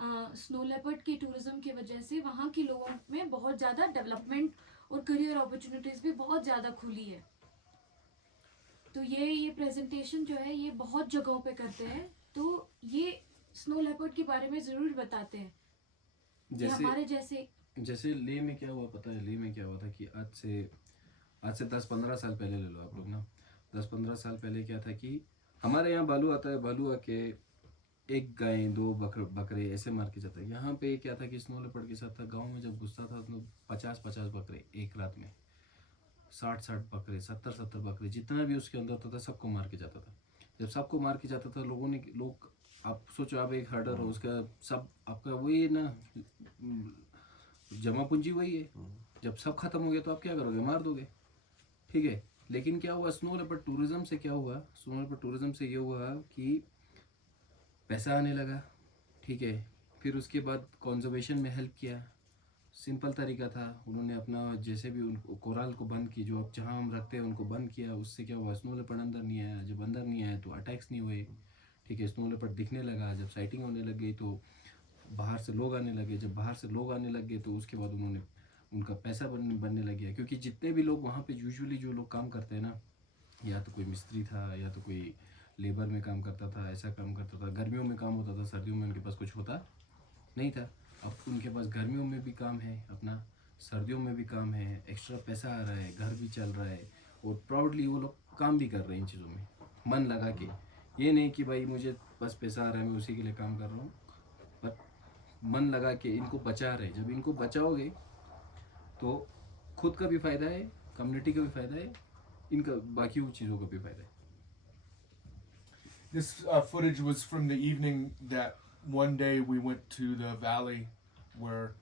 स्नो लेपर्ड के टूरिज़्म की वजह से वहाँ के लोगों में बहुत ज़्यादा डेवलपमेंट और करियर अपॉर्चुनिटीज़ भी बहुत ज़्यादा खुली है. तो ये प्रेजेंटेशन जो है ये बहुत जगहों पे करते हैं. तो ये स्नो लेपर्ड के बारे में ज़रूर बताते हैं. हमारे जैसे लेह में क्या हुआ पता है? लेह में क्या हुआ था कि आज से 10-15 साल पहले ले लो आप लोग ना. 10-15 साल पहले क्या था कि हमारे यहाँ भालू आता है, भालू आके एक गाय 2 बकरे ऐसे मार के जाता है. यहाँ पे क्या था कि स्नो लेपर्ड के साथ था. गांव में जब घुसता था तो 50-50 बकरे एक रात में, 60-60 बकरे, 70-70 बकरे, जितना भी उसके अंदर होता था सबको मार के जाता था. जब सबको मार के जाता था लोग आप सोचो, आप एक हर्डर हो, उसका सब आपका वही है ना, जमा पूंजी वही है. जब सब खत्म हो गया तो आप क्या करोगे? मार दोगे. ठीक है. लेकिन क्या हुआ स्नो लेपर्ड टूरिज्म से? क्या हुआ स्नो लेपर्ड टूरिज्म से? ये हुआ कि पैसा आने लगा. ठीक है. फिर उसके बाद कंजर्वेशन में हेल्प किया. सिंपल तरीका था. उन्होंने अपना जैसे भी उनको कोराल को बंद की, जो अब जहाँ हम रखते हैं उनको बंद किया. उससे क्या हुआ? स्नो लेपर्ड अंदर नहीं आया. जब अंदर नहीं आया तो अटैक्स नहीं हुए. ठीक है. स्नो लेपर्ड दिखने लगा. जब साइटिंग होने लग गई तो बाहर से लोग आने लगे. जब बाहर से लोग आने लग गए तो उसके बाद उन्होंने उनका पैसा बनने लग गया. क्योंकि जितने भी लोग वहाँ पे यूजुअली जो लोग काम करते हैं ना, या तो कोई मिस्त्री था या तो कोई लेबर में काम करता था, ऐसा काम करता था. गर्मियों में काम होता था, सर्दियों में उनके पास कुछ होता नहीं था. अब उनके पास गर्मियों में भी काम है अपना, सर्दियों में भी काम है, एक्स्ट्रा पैसा आ रहा है, घर भी चल रहा है, और प्राउडली वो लोग काम भी कर रहे हैं इन चीज़ों में मन लगा के. ये नहीं कि भाई मुझे बस पैसा आ रहा है मैं उसी के लिए काम कर रहा हूँ, पर मन लगा के इनको बचा रहे. जब इनको बचाओगे तो खुद का भी फ़ायदा है, कम्युनिटी का भी फ़ायदा है, इनका बाकी चीज़ों का भी फ़ायदा है. This footage was from the evening that one day we went to the valley where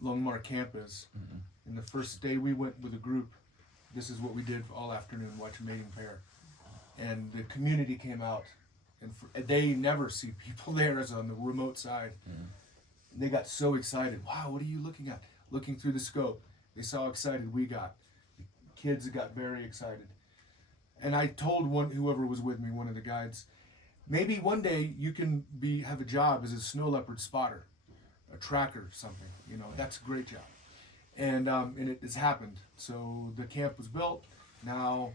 Longmar camp is. And the first day we went with a group, this is what we did all afternoon, watch a mating pair. And the community came out, and they never see people there as on the remote side. They got so excited. Wow, what are you looking at? Looking through the scope. They saw how excited we got. The kids got very excited. And I told whoever was with me, one of the guides, maybe one day you can have a job as a snow leopard spotter, a tracker, something. You know, that's a great job. And it has happened. So the camp was built. Now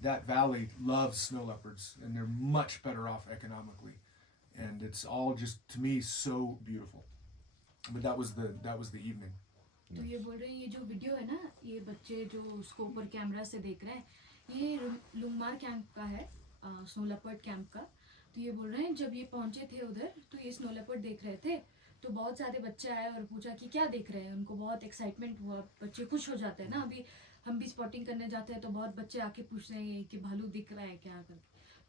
that valley loves snow leopards, and they're much better off economically. And it's all just, to me, so beautiful. But that was the evening. तो ये बोल रहे हैं ये जो video है ना, ये बच्चे जो उसको ऊपर कैमरा से देख रहे हैं, ये लुंगमार कैंप का है, स्नो लेपर्ड कैंप का. तो ये बोल रहे हैं जब ये पहुंचे थे उधर तो ये स्नो लेपर्ड देख रहे थे, तो बहुत सारे बच्चे आए और पूछा कि क्या देख रहे हैं. उनको बहुत एक्साइटमेंट हुआ. बच्चे खुश हो जाते हैं ना. अभी हम भी स्पॉटिंग करने जाते हैं तो बहुत बच्चे आके पूछ रहे हैं कि भालू दिख रहा है क्या करके.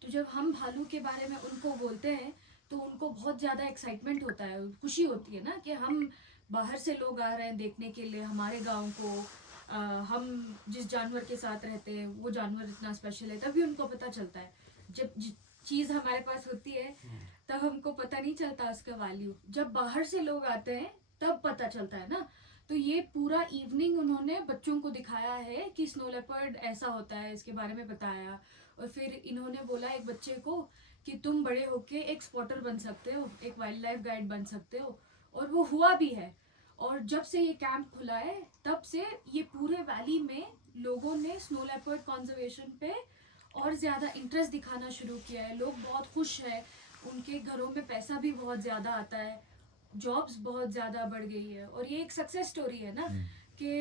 तो जब हम भालू के बारे में उनको बोलते हैं तो उनको बहुत ज़्यादा एक्साइटमेंट होता है, खुशी होती है ना कि हम बाहर से लोग आ रहे हैं देखने के लिए हमारे गाँव को. हम जिस जानवर के साथ रहते हैं वो जानवर इतना स्पेशल है. तभी उनको पता चलता है. जब चीज़ हमारे पास होती है तब हमको पता नहीं चलता उसका वैल्यू. जब बाहर से लोग आते हैं तब पता चलता है ना. तो ये पूरा इवनिंग उन्होंने बच्चों को दिखाया है कि स्नो लेपर्ड ऐसा होता है, इसके बारे में बताया. और फिर इन्होंने बोला एक बच्चे को कि तुम बड़े होके एक स्पॉटर बन सकते हो, एक वाइल्ड लाइफ गाइड बन सकते हो. और वो हुआ भी है. और जब से ये कैंप खुला है तब से ये पूरे वैली में लोगों ने स्नो लेपर्ड कंजर्वेशन पे और ज़्यादा इंटरेस्ट दिखाना शुरू किया है. लोग बहुत खुश हैं, उनके घरों में पैसा भी बहुत ज़्यादा आता है, जॉब्स बहुत ज़्यादा बढ़ गई है. और ये एक सक्सेस स्टोरी है ना कि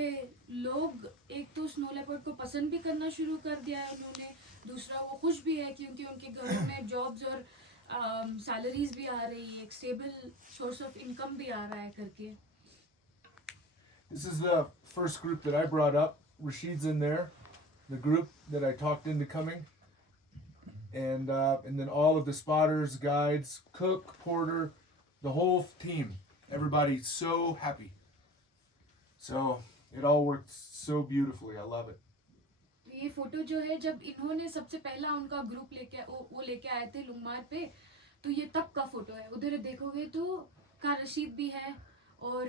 लोग एक तो स्नो लेपर्ड को पसंद भी करना शुरू कर दिया है उन्होंने, दूसरा वो खुश भी है क्योंकि उनके घरों में जॉब्स और सैलरीज भी आ रही है, एक स्टेबल सोर्स ऑफ इनकम भी आ रहा है करके. This is the first group that I brought up. Rashid's in there, the group that I talked into coming, and then all of the spotters, guides, cook, porter, the whole team. Everybody's so happy. So it all worked so beautifully. I love it. ये photo जो है जब इन्होंने सबसे पहला उनका group वो लेके आए थे लुंगमार पे, तो ये तब का फोटो है. उधर देखोगे तो रशीद भी है और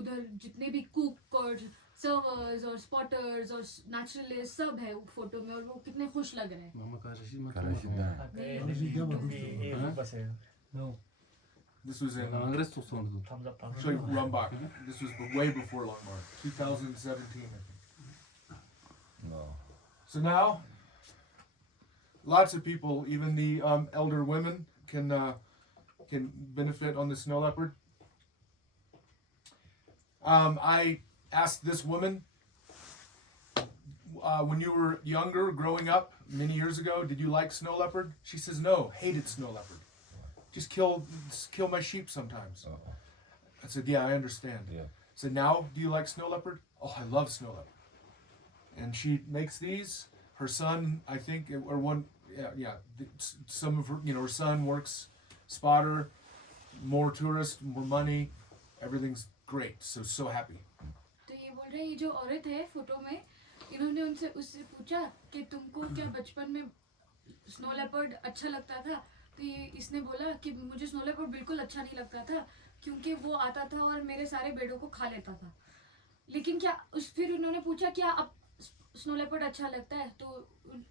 उधर जितने भी कुक और सर्वर्स और स्पॉटर्स और नेचुरलिस्ट सब है वो फोटो में, और वो कितने खुश लग रहे हैं. मामा का रशीद मत This was in अंग्रेज तो सुन दो. actually Rumbach. This was way before Longmar, 2017. I think. No. So now, lots of people, even the elder women, can benefit on the snow leopard. I asked this woman, when you were younger, growing up many years ago, did you like snow leopard? She says no, hated snow leopard. Just kill my sheep sometimes. Oh. I said, yeah, I understand. Yeah. I said, now do you like snow leopard? Oh, I love snow leopard. And she makes these. Her son, I think, or one, yeah. Some of her, her son works spotter, more tourists, more money. Everything's great. So happy. तो ये बोल रहे हैं, ये जो औरत है photo में, इन्होंने उससे पूछा कि तुमको क्या बचपन में स्नो लेपर्ड अच्छा लगता था? तो ये इसने बोला कि मुझे स्नो लेपर्ड बिल्कुल अच्छा नहीं लगता था क्योंकि वो आता था और मेरे सारे बेड़ों को खा लेता था. लेकिन क्या फिर उन्होंने पूछा क्या अब स्नो लेपर्ड अच्छा लगता है? तो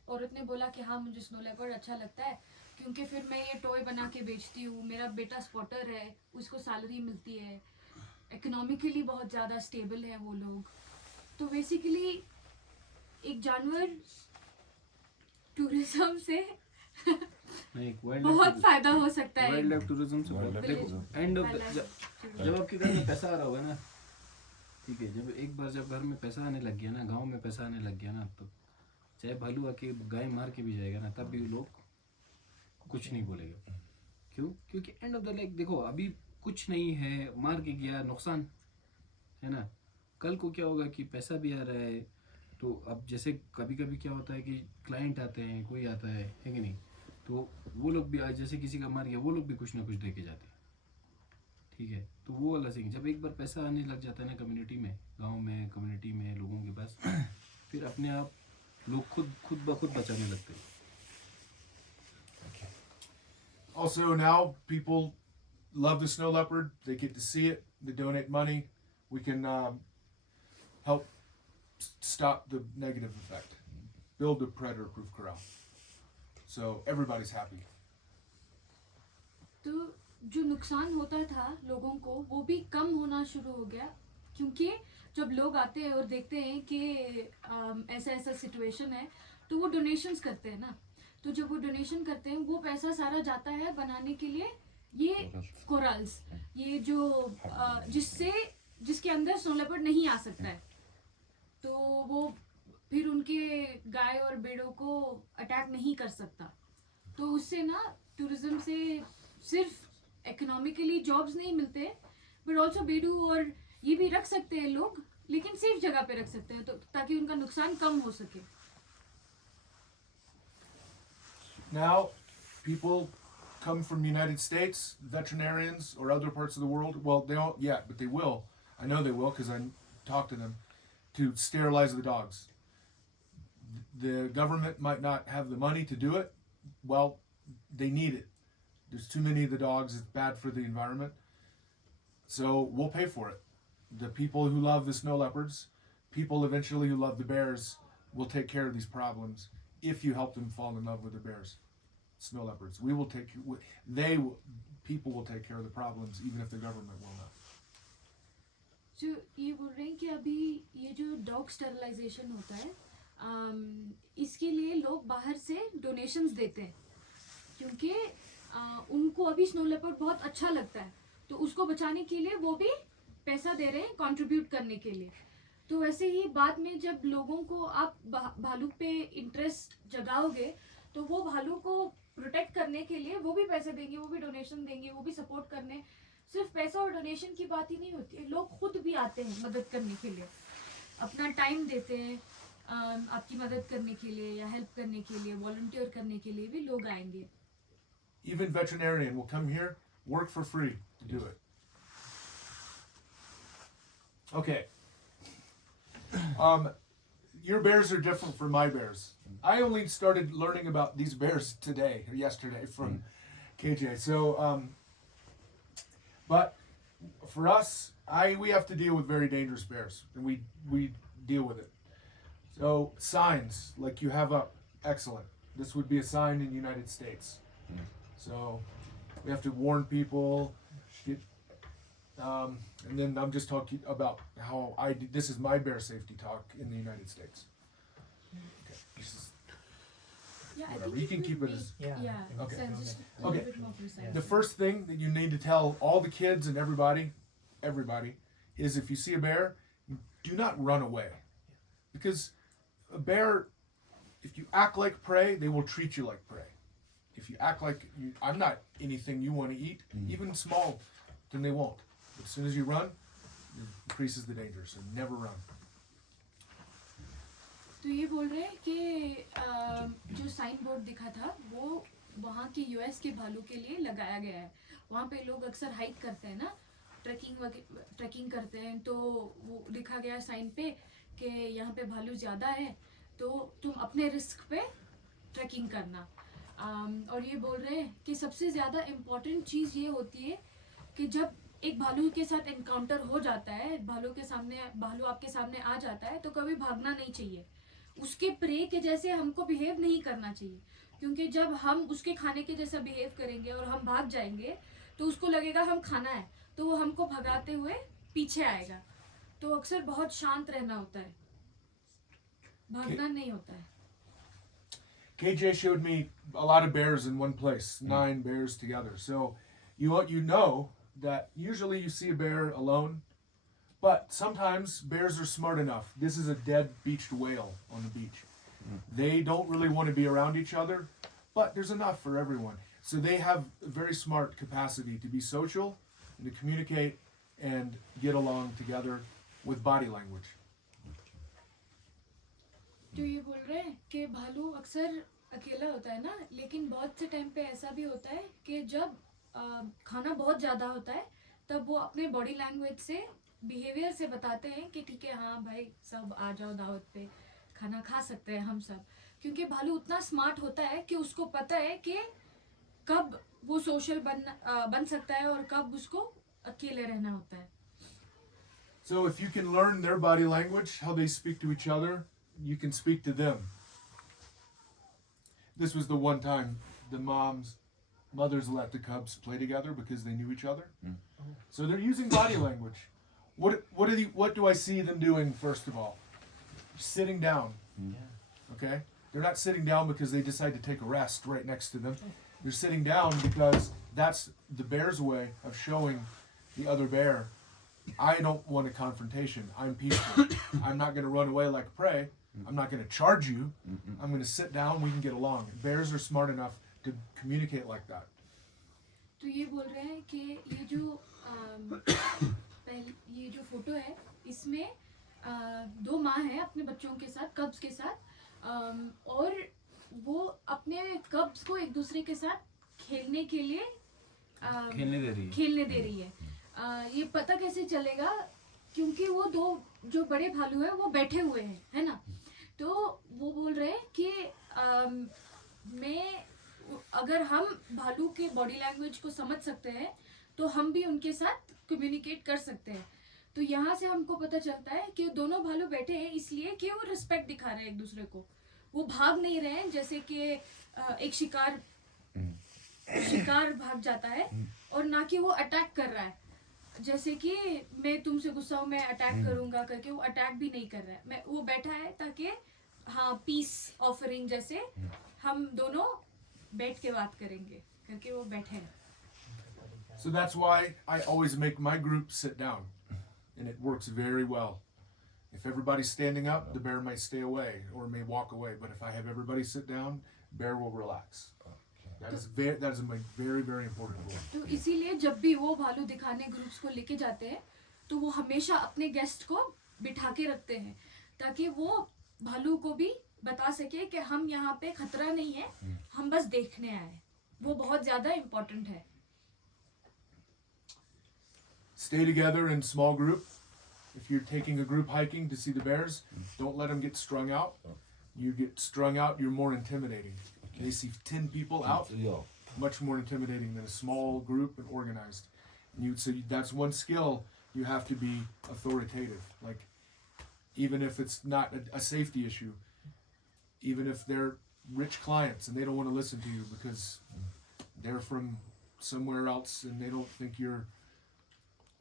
औरत ने बोला कि हाँ, मुझे स्नो लेपर्ड अच्छा लगता है क्योंकि फिर मैं ये टॉय बना के बेचती हूँ, मेरा बेटा स्पॉटर है, उसको सैलरी मिलती है, इकोनॉमिकली बहुत ज़्यादा स्टेबल है वो लोग. तो बेसिकली एक जानवर टूरिज्म से बहुत फायदा हो सकता है. वाइल्ड लाइफ टूरिज्म से देखो एंड जब आपके घर में पैसा आ रहा होगा ना, ठीक है, जब घर में पैसा आने लग गया ना, गांव में पैसा आने लग गया ना, तो चाहे भालू आके गाय मार के भी जाएगा ना, तब भी लोग कुछ नहीं बोलेगा. क्यों? क्योंकि एंड ऑफ द लाइक देखो, अभी कुछ नहीं है, मार के गया, नुकसान है ना. कल को क्या होगा कि पैसा भी आ रहा है. तो अब जैसे कभी कभी क्या होता है कि क्लाइंट आते हैं, कोई आता है कि नहीं, तो वो लोग भी जैसे किसी का मार गया, वो लोग भी कुछ ना कुछ दे के जाते हैं. ठीक है, तो वो वाला सीन जब एक बार पैसा आने लग जाता है ना कम्युनिटी में, गांव में, कम्युनिटी में, लोगों के पास, फिर अपने आप लोग खुद ब खुद बचाने लगते हैं. Also now people love the snow leopard. They get to see it. They donate money. We can help stop the negative effect. Build a predator-proof corral. So everybody's happy. तो जो नुकसान होता था लोगों को वो भी कम होना शुरू हो गया क्योंकि जब लोग आते हैं और देखते हैं कि ऐसा सिचुएशन है तो वो डोनेशंस करते हैं ना. तो जब वो डोनेशन करते हैं वो पैसा सारा जाता है बनाने के लिए ये कोरल्स, ये जो जिसके अंदर स्नो लेपर्ड नहीं आ सकता है. तो वो फिर उनके गाय और बेड़ों को अटैक नहीं कर सकता. तो उससे ना टूरिज्म से सिर्फ इकोनॉमिकली जॉब्स नहीं मिलते, बट ऑल्सो बेड़ू और ये भी रख सकते हैं लोग, लेकिन सेफ जगह पे रख सकते हैं तो ताकि उनका नुकसान कम हो सके. Now, people come from the United States, veterinarians or other parts of the world. Well, they don't yet, but they will. I know they will because I talked to them, to sterilize the dogs. The government might not have the money to do it. Well, they need it. There's too many of the dogs. It's bad for the environment. So we'll pay for it. The people who love the snow leopards, people eventually who love the bears, will take care of these problems if you help them fall in love with the bears, snow leopards. We will people will take care of the problems even if the government will not. जो ये बोल रहे हैं कि अभी ये जो dog sterilisation होता है इसके लिए लोग बाहर से डोनेशंस देते हैं क्योंकि उनको अभी स्नो लेपर्ड बहुत अच्छा लगता है तो उसको बचाने के लिए वो भी पैसा दे रहे हैं कंट्रीब्यूट करने के लिए। तो वैसे ही बाद में जब लोगों को आप भालू पे इंटरेस्ट जगाओगे तो वो भालू को प्रोटेक्ट करने के लिए वो भी पैसे देंगे, वो भी डोनेशन देंगे, वो भी सपोर्ट करने। सिर्फ पैसा और डोनेशन की बात ही नहीं होती है, लोग खुद भी आते हैं मदद करने के लिए, अपना टाइम देते हैं आपकी मदद करने के लिए या हेल्प करने के लिए, वॉलंटियर करने के लिए भी लोग आएंगे। Even veterinarian will come here, work for free to do it. Okay. Your bears are different from my bears. I only started learning about these bears today or yesterday from KJ. So, but for us, we have to deal with very dangerous bears, and we deal with it. So signs like you have up, excellent. This would be a sign in the United States. So we have to warn people. And then I'm just talking about how this is my bear safety talk in the United States. Okay. This is, Yeah, I whatever. think You can keep it would as. be- yeah, Okay. so just a Okay. little bit more precise. The first thing that you need to tell all the kids and everybody, is if you see a bear, do not run away. Because a bear, if you act like prey, they will treat you like prey. If you act like I'm not anything you want to eat, even small, then they won't. As soon as you run, it increases the danger. So never run. तो ये बोल रहे हैं कि जो sign board दिखा था वो वहाँ के यूएस के भालू के लिए लगाया गया है। वहाँ पे लोग अक्सर हाइक करते हैं ना, ट्रैकिंग करते हैं, तो वो लिखा गया है साइन पे कि यहाँ पे भालू ज़्यादा है तो तुम अपने रिस्क पे ट्रैकिंग करना। और ये बोल रहे हैं कि सबसे ज़्यादा इम्पोर्टेंट चीज़ ये होती है कि जब एक भालू के साथ एनकाउंटर हो जाता है, भालू आपके सामने आ जाता है तो कभी भागना नहीं चाहिए, उसके प्रे के जैसे हमको बिहेव नहीं करना चाहिए, क्योंकि जब हम उसके खाने के जैसा बिहेव करेंगे और हम भाग जाएंगे तो उसको लगेगा हम खाना है, तो वो हमको भगाते हुए पीछे आएगा। तो अक्सर बहुत शांत रहना होता है, भागना नहीं होता है। KJ showed me a lot of bears in one place, 9 bears together. So you know that usually you see a bear alone, but sometimes bears are smart enough. This is a dead beached whale on the beach. They don't really want to be around each other, but there's enough for everyone. So they have a very smart capacity to be social and to communicate and get along together with body language. तो ये बोल रहे हैं कि भालू अक्सर अकेला होता है ना, लेकिन बहुत से टाइम पे ऐसा भी होता है कि जब खाना बहुत ज़्यादा होता है तब वो अपने बॉडी लैंग्वेज से, बिहेवियर से बताते हैं कि ठीक है हाँ भाई सब आ जाओ दावत पे, खाना खा सकते हैं हम सब, क्योंकि भालू उतना स्मार्ट होता है कि उसको पता है कि कब वो सोशल बन सकता है और कब उसको अकेले रहना होता है। So if you can learn their body language, how they speak to each other, you can speak to them. This was the one time the mothers let the cubs play together because they knew each other. So they're using body language. What do I see them doing first of all? Sitting down. Okay? They're not sitting down because they decide to take a rest right next to them. They're sitting down because that's the bear's way of showing the other bear, I don't want a confrontation. I'm peaceful. I'm not going to run away like prey. I'm not going to charge you. I'm going to sit down. We can get along. Bears are smart enough to communicate like that. तो ये बोल रहे हैं कि ये जो photo है इसमें 2 माँ हैं अपने बच्चों के साथ, कब्स के साथ, और वो अपने कब्स को एक दूसरे के साथ खेलने के लिए खेलने दे रही है। ये पता कैसे चलेगा, क्योंकि वो 2 जो बड़े भालू हैं वो बैठे हुए हैं, है ना। तो वो बोल रहे हैं कि अगर हम भालू के बॉडी लैंग्वेज को समझ सकते हैं तो हम भी उनके साथ कम्युनिकेट कर सकते हैं। तो यहाँ से हमको पता चलता है कि दोनों भालू बैठे हैं इसलिए कि वो रिस्पेक्ट दिखा रहे हैं एक दूसरे को, वो भाग नहीं रहे हैं जैसे कि एक शिकार भाग जाता है, और ना कि वो अटैक कर रहा है। जैसे कि मैं तुमसे गुस्सा हूँ, मैं अटैक करूंगा करके, वो अटैक भी नहीं कर रहा है, मैं वो बैठा है ताकि हाँ पीस ऑफरिंग जैसे हम दोनों बैठ के बात करेंगे करके वो बैठे हैं. So that's why I always make my group sit down, and it works very well. If everybody's standing up, the bear may stay away or may walk away. But if I have everybody sit down, bear will relax. That is a very very important rule. तो इसीलिए जब भी वो भालू दिखाने groups को लेके जाते हैं तो वो हमेशा अपने गेस्ट को बिठा के रखते हैं ताकि वो भालू को भी बता सके कि हम यहाँ पे खतरा नहीं है, हम बस देखने आए. वो बहुत ज्यादा इम्पोर्टेंट है. Stay together in small group. If you're taking a group hiking to see the bears, don't let them get strung out. You get strung out, you're more intimidating. They see 10 people out, Yeah. much more intimidating than a small group and organized. And so that's one skill. You have to be authoritative. Like, even if it's not a safety issue, even if they're rich clients and they don't want to listen to you because they're from somewhere else and they don't think you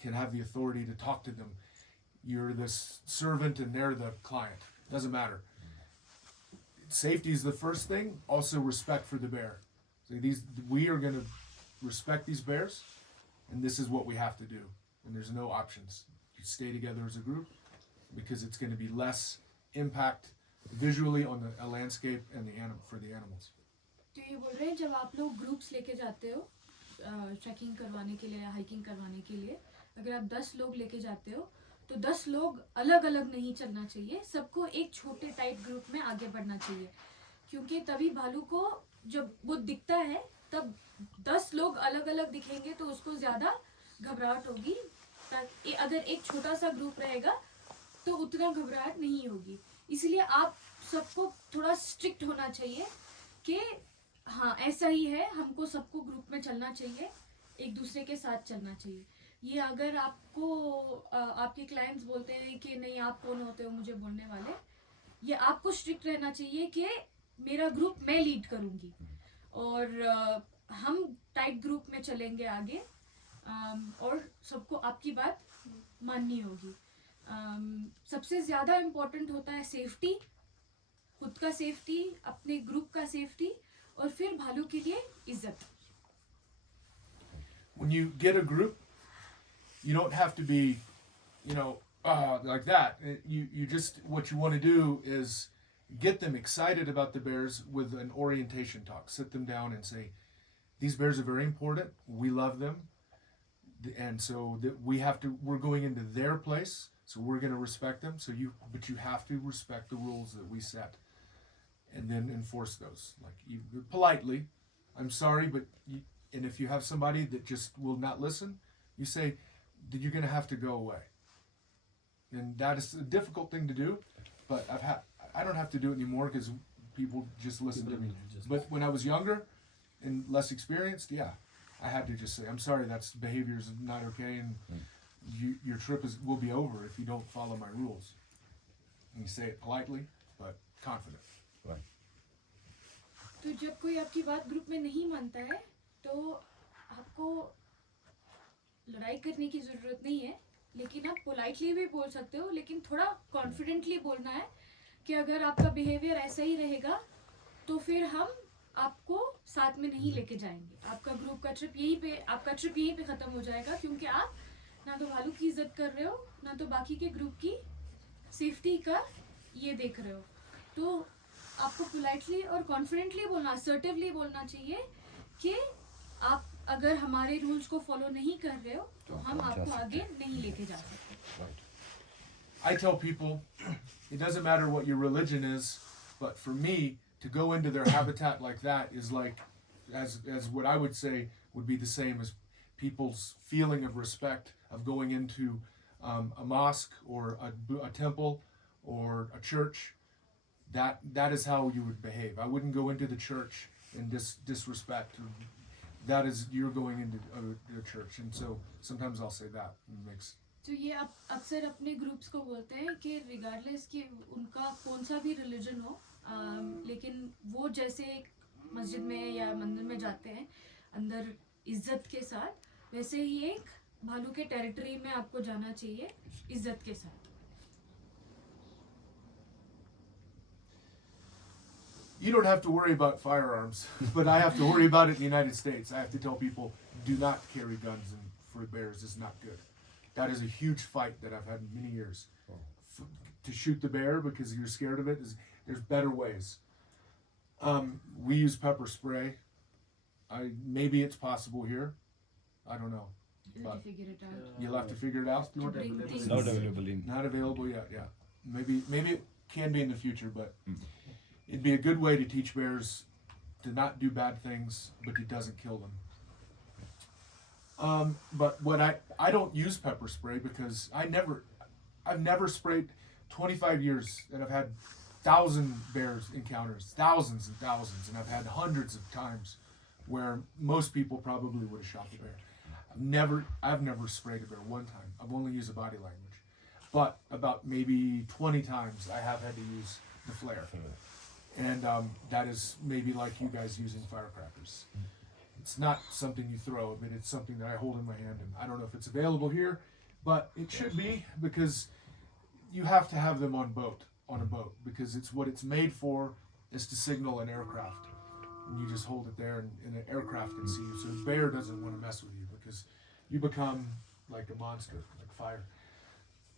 can have the authority to talk to them. You're the servant and they're the client. Doesn't matter. Safety is the first thing. Also respect for the bear. So we are going to respect these bears, and this is what we have to do. And there's no options. You stay together as a group because it's going to be less impact visually on the landscape and for the animals. तो ये बोल रहे हैं जब आप लोग groups लेके जाते हो ट्रैकिंग करवाने के लिए या हाइकिंग करवाने के लिए, अगर आप 10 लोग लेके जाते हो तो 10 लोग अलग अलग नहीं चलना चाहिए, सबको एक छोटे टाइट ग्रुप में आगे बढ़ना चाहिए. क्योंकि तभी भालू को जब वो दिखता है तब 10 लोग अलग अलग दिखेंगे तो उसको ज़्यादा घबराहट होगी. अगर एक छोटा सा ग्रुप रहेगा तो उतना घबराहट नहीं होगी. इसलिए आप सबको थोड़ा स्ट्रिक्ट होना चाहिए कि हाँ ऐसा ही है, हमको सबको ग्रुप में चलना चाहिए, एक दूसरे के साथ चलना चाहिए. ये अगर आपको आपके क्लाइंट्स बोलते हैं कि नहीं आप कौन होते हो मुझे बोलने वाले, ये आपको स्ट्रिक्ट रहना चाहिए कि मेरा ग्रुप मैं लीड करूँगी और हम टाइट ग्रुप में चलेंगे आगे और सबको आपकी बात माननी होगी. सबसे ज़्यादा इम्पोर्टेंट होता है सेफ्टी, खुद का सेफ्टी, अपने ग्रुप का सेफ्टी और फिर भालू के लिए इज्जत. When you get a group, you don't have to be, like that. You just, what you want to do is get them excited about the bears with an orientation talk. Sit them down and say, these bears are very important. We love them. And so that we're going into their place. So we're going to respect them. But you have to respect the rules that we set and then enforce those. Like politely, I'm sorry, but and if you have somebody that just will not listen, you say, that you're going to have to go away. And that is a difficult thing to do, but I don't have to do it anymore because people just listen to me. But when I was younger and less experienced, yeah, I had to just say, I'm sorry, that's behavior is not okay, and your trip will be over if you don't follow my rules. And you say it politely, but confident. Right. तो जब कोई आपकी बात group में नहीं मानता है तो आपको लड़ाई करने की ज़रूरत नहीं है, लेकिन आप पोलाइटली भी बोल सकते हो, लेकिन थोड़ा कॉन्फिडेंटली बोलना है कि अगर आपका बिहेवियर ऐसा ही रहेगा तो फिर हम आपको साथ में नहीं लेके जाएंगे. आपका ग्रुप का ट्रिप यहीं पे ख़त्म हो जाएगा क्योंकि आप ना तो भालू की इज्जत कर रहे हो ना तो बाकी के ग्रुप की सेफ्टी का ये देख रहे हो. तो आपको पोलाइटली और कॉन्फिडेंटली बोलना, असर्टिवली बोलना चाहिए कि आप अगर हमारे रूल्स को फॉलो नहीं कर रहे हो तो हम आपको आगे नहीं लेके जा सकते. I tell people, it doesn't matter what your religion is, but for me, to go into their habitat like that is like, as what I would say would be the same as people's feeling of respect of going into a mosque or a temple or a church. That is how you would behave. I wouldn't go into the church in disrespect. That is, you're going into a church, and so sometimes I'll say that. It makes. तो ये आप अक्सर अपने groups को बोलते हैं कि regardless कि उनका कौन सा भी रिलीजन हो, लेकिन वो जैसे एक मस्जिद में या मंदिर में जाते हैं अंदर इज्जत के साथ, वैसे ही एक भालू के टेरिटरी में आपको जाना चाहिए इज्जत के साथ. You don't have to worry about firearms, but I have to worry about it in the United States. I have to tell people, do not carry guns for bears. It's not good. That is a huge fight that I've had in many years. To shoot the bear because you're scared of it, there's better ways. We use pepper spray. Maybe it's possible here. I don't know. You'll have to figure it out. You'll have to figure it out. Not bring available. things. Not available in. Not available yet, yeah. Maybe it can be in the future, but it'd be a good way to teach bears to not do bad things, but it doesn't kill them. But what I don't use pepper spray because I've never sprayed 25 years and I've had 1,000 bears encounters, thousands and thousands, and I've had hundreds of times where most people probably would have shot the bear. I've never sprayed a bear one time. I've only used a body language. But about maybe 20 times I have had to use the flare. And that is maybe like you guys using firecrackers. It's not something you throw, but it's something that I hold in my hand. And I don't know if it's available here, but it should be because you have to have them on a boat because it's what it's made for is to signal an aircraft. And you just hold it there and an aircraft can see you. So the bear doesn't want to mess with you because you become like a monster, like fire.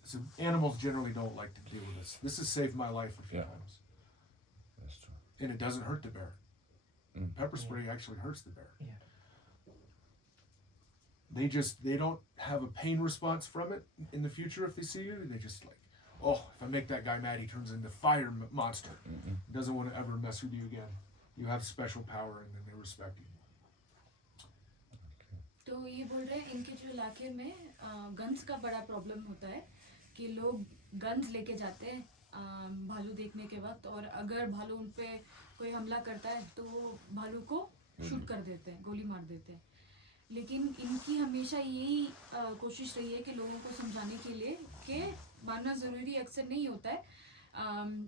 So animals generally don't like to deal with this. This has saved my life a few Yeah. times. That's true. And it doesn't hurt the bear. Pepper spray actually hurts the bear. Yeah. They don't have a pain response from it in the future if they see you. They just like, oh, if I make that guy mad, he turns into fire monster. Doesn't want to ever mess with you again. You have special power and then they respect you. तो ये बोल रहे हैं इनके जो इलाके में guns का बड़ा प्रॉब्लम होता है कि लोग गन्स लेके जाते हैं भालू देखने के वक्त और अगर भालू उन पे कोई हमला करता है तो वो भालू को शूट कर देते हैं, गोली मार देते हैं. लेकिन इनकी हमेशा यही कोशिश रही है कि लोगों को समझाने के लिए कि मारना ज़रूरी अक्सर नहीं होता है.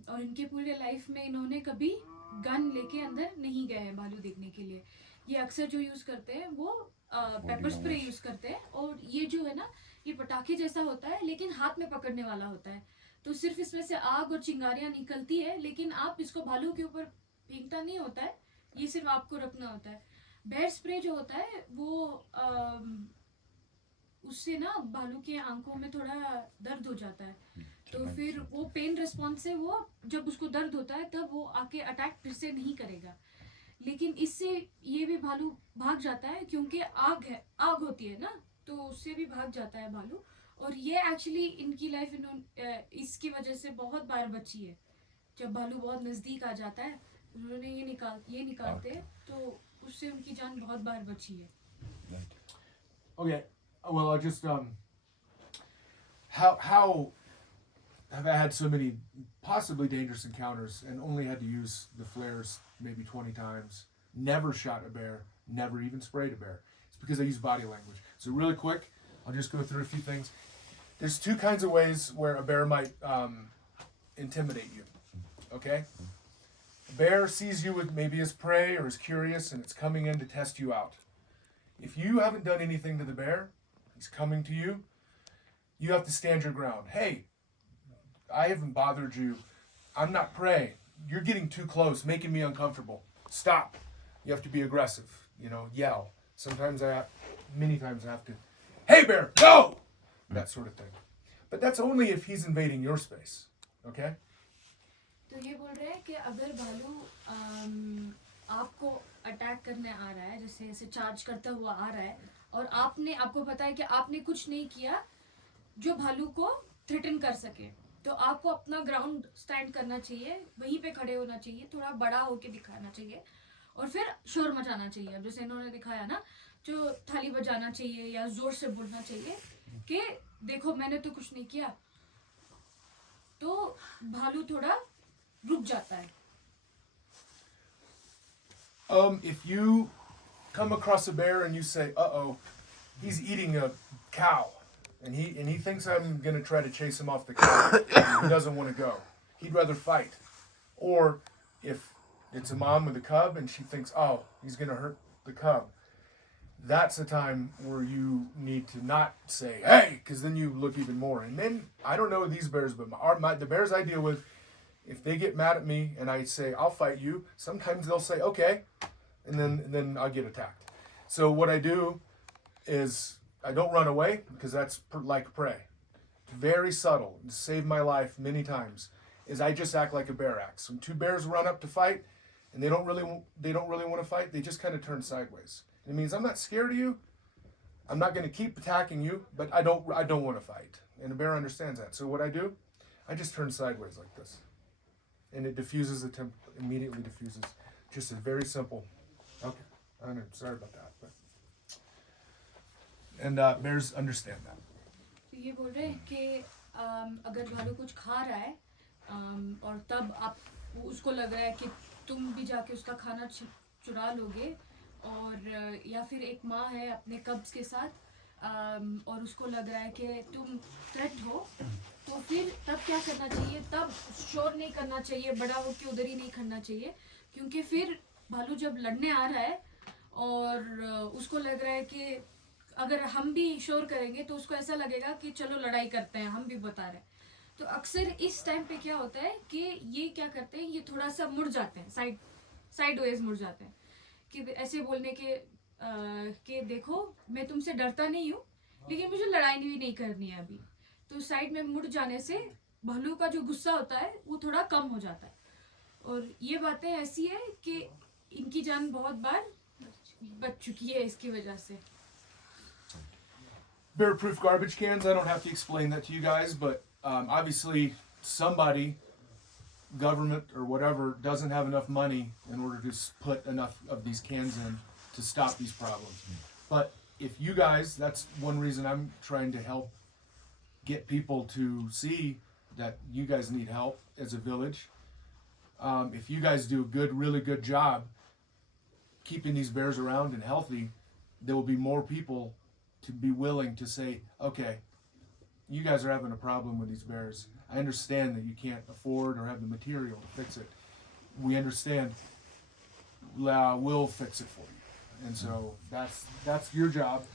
और इनके पूरे लाइफ में इन्होंने कभी गन लेके अंदर नहीं गए हैं भालू देखने के लिए. ये अक्सर जो यूज़ करते हैं वो पेपर स्प्रे यूज़ करते हैं और ये जो है ना ये पटाखे जैसा होता है लेकिन हाथ में पकड़ने वाला होता है. तो सिर्फ इसमें से आग और चिंगारियाँ निकलती है लेकिन आप इसको भालू के ऊपर फेंकना नहीं होता है, ये सिर्फ आपको रखना होता है. बेयर स्प्रे जो होता है वो उससे ना भालू के आंखों में थोड़ा दर्द हो जाता है तो फिर वो पेन रिस्पॉन्स से वो जब उसको दर्द होता है तब वो आके अटैक फिर से नहीं करेगा. लेकिन इससे ये भी भालू भाग जाता है क्योंकि आग होती है ना तो उससे भी भाग जाता है भालू. और ये एक्चुअली इनकी लाइफ इसकी वजह से बहुत बार बची है. जब भालू बहुत नज़दीक आ जाता है उन्होंने ये निकालते हैं तो उससे उनकी जान बहुत बार बची है. Okay, well I just how have I had so many possibly dangerous encounters and only had to use the flares maybe 20 times, never shot a bear, never even sprayed a bear. It's because I use body language. So really quick, I'll just go through a few things. There's two kinds of ways where a bear might intimidate you, okay? A bear sees you with maybe as prey or as curious and it's coming in to test you out. If you haven't done anything to the bear, he's coming to you, you have to stand your ground. Hey, I haven't bothered you. I'm not prey. You're getting too close, making me uncomfortable. Stop. You have to be aggressive, yell. Many times I have to, hey bear, go! That sort of thing. But that's only if he's invading your space, okay? तो ये बोल रहे हैं कि अगर भालू आपको attack करने आ रहा है जैसे ऐसे चार्ज करता हुआ आ रहा है और आपको पता है कि आपने कुछ नहीं किया जो भालू को थ्रेटन कर सके तो आपको अपना ग्राउंड स्टैंड करना चाहिए, वहीं पे खड़े होना चाहिए, थोड़ा बड़ा होके दिखाना चाहिए और फिर शोर मचाना चाहिए. अब जैसे इन्होंने दिखाया ना जो थाली बजाना चाहिए या जोर से बोलना चाहिए कि देखो मैंने तो कुछ नहीं किया तो भालू थोड़ा रुक जाता है. If you come across a bear and you say, uh-oh, he's eating a cow, and he thinks I'm going to try to chase him off the cow, he doesn't want to go. He'd rather fight. Or if it's a mom with a cub and she thinks, oh, he's going to hurt the cub, that's a time where you need to not say, hey, because then you look even more. And then, I don't know these bears, but the bears I deal with, if they get mad at me and I say, I'll fight you, sometimes they'll say, okay, and then I'll get attacked. So what I do is I don't run away, because that's like prey. Very subtle, saved my life many times, is I just act like a bear acts. When two bears run up to fight and they don't really want to fight, they just kind of turn sideways. It means I'm not scared of you. I'm not going to keep attacking you, but I don't want to fight. And a bear understands that. So what I do, I just turn sideways like this. And it diffuses immediately diffuses. Just a very simple. Okay, I know. Sorry about that. But. And bears understand that. तो ये बोल रहे हैं कि अगर भालू कुछ खा रहा है और तब आप उसको लग रहा है कि तुम भी जाके उसका खाना चुरा लोगे, और या फिर एक माँ है अपने कब्ज के साथ और उसको लग रहा है कि तुम थ्रेट हो, तो फिर तब क्या करना चाहिए? तब शोर नहीं करना चाहिए, बड़ा हो के उधर ही नहीं करना चाहिए, क्योंकि फिर भालू जब लड़ने आ रहा है और उसको लग रहा है कि अगर हम भी शोर करेंगे तो उसको ऐसा लगेगा कि चलो लड़ाई करते हैं, हम भी बता रहे हैं। तो अक्सर इस टाइम पे क्या होता है कि ये क्या करते हैं, ये थोड़ा सा मुड़ जाते हैं, साइड वेज मुड़ जाते हैं, कि ऐसे बोलने के देखो मैं तुमसे डरता नहीं हूँ, लेकिन मुझे लड़ाई भी नहीं करनी है अभी। तो साइड में मुड़ जाने से भालू का जो गुस्सा होता है वो थोड़ा कम हो जाता है। और ये बातें ऐसी है कि इनकी जान बहुत बार बच चुकी है इसकी वजह से। Bear-proof garbage cans, I don't have to explain that to you guys, but obviously somebody, government or whatever, doesn't have enough money in order to put enough of these cans in to stop these problems. But if you guys, that's one reason I'm trying to help get people to see that you guys need help as a village. If you guys do a really good job keeping these bears around and healthy, there will be more people to be willing to say, okay, you guys are having a problem with these bears. I understand that you can't afford or have the material to fix it. We understand. We'll fix it for you. And so that's your job,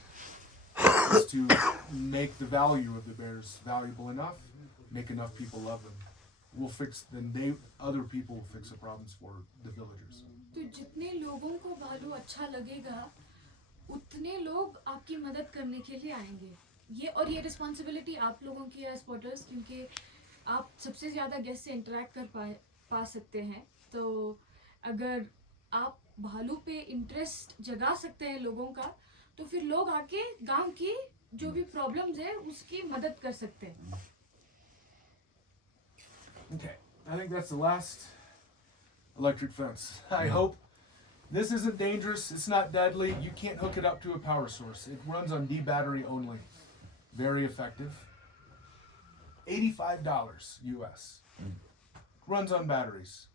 is to make the value of the bears valuable enough, make enough people love them. We'll fix them. Other people will fix the problems for the villagers. तो जितने लोगों को भालू अच्छा लगेगा, उतने लोग आपकी मदद करने के लिए आएंगे। ये रिस्पॉन्सिबिलिटी आप लोगों की है स्पॉटर्स, क्योंकि आप सबसे ज़्यादा गेस्ट से इंटरेक्ट कर पा सकते हैं। तो अगर आप भालू पे इंटरेस्ट जगा सकते हैं लोगों का, तो फिर लोग आके गांव की जो भी प्रॉब्लम्स है उसकी मदद कर सकते हैं। Okay, I think that's the last electric fence. I hope this isn't dangerous. It's not deadly. You can't hook it up to a power source. It runs on D battery only. Very effective. $85 US. Runs on batteries.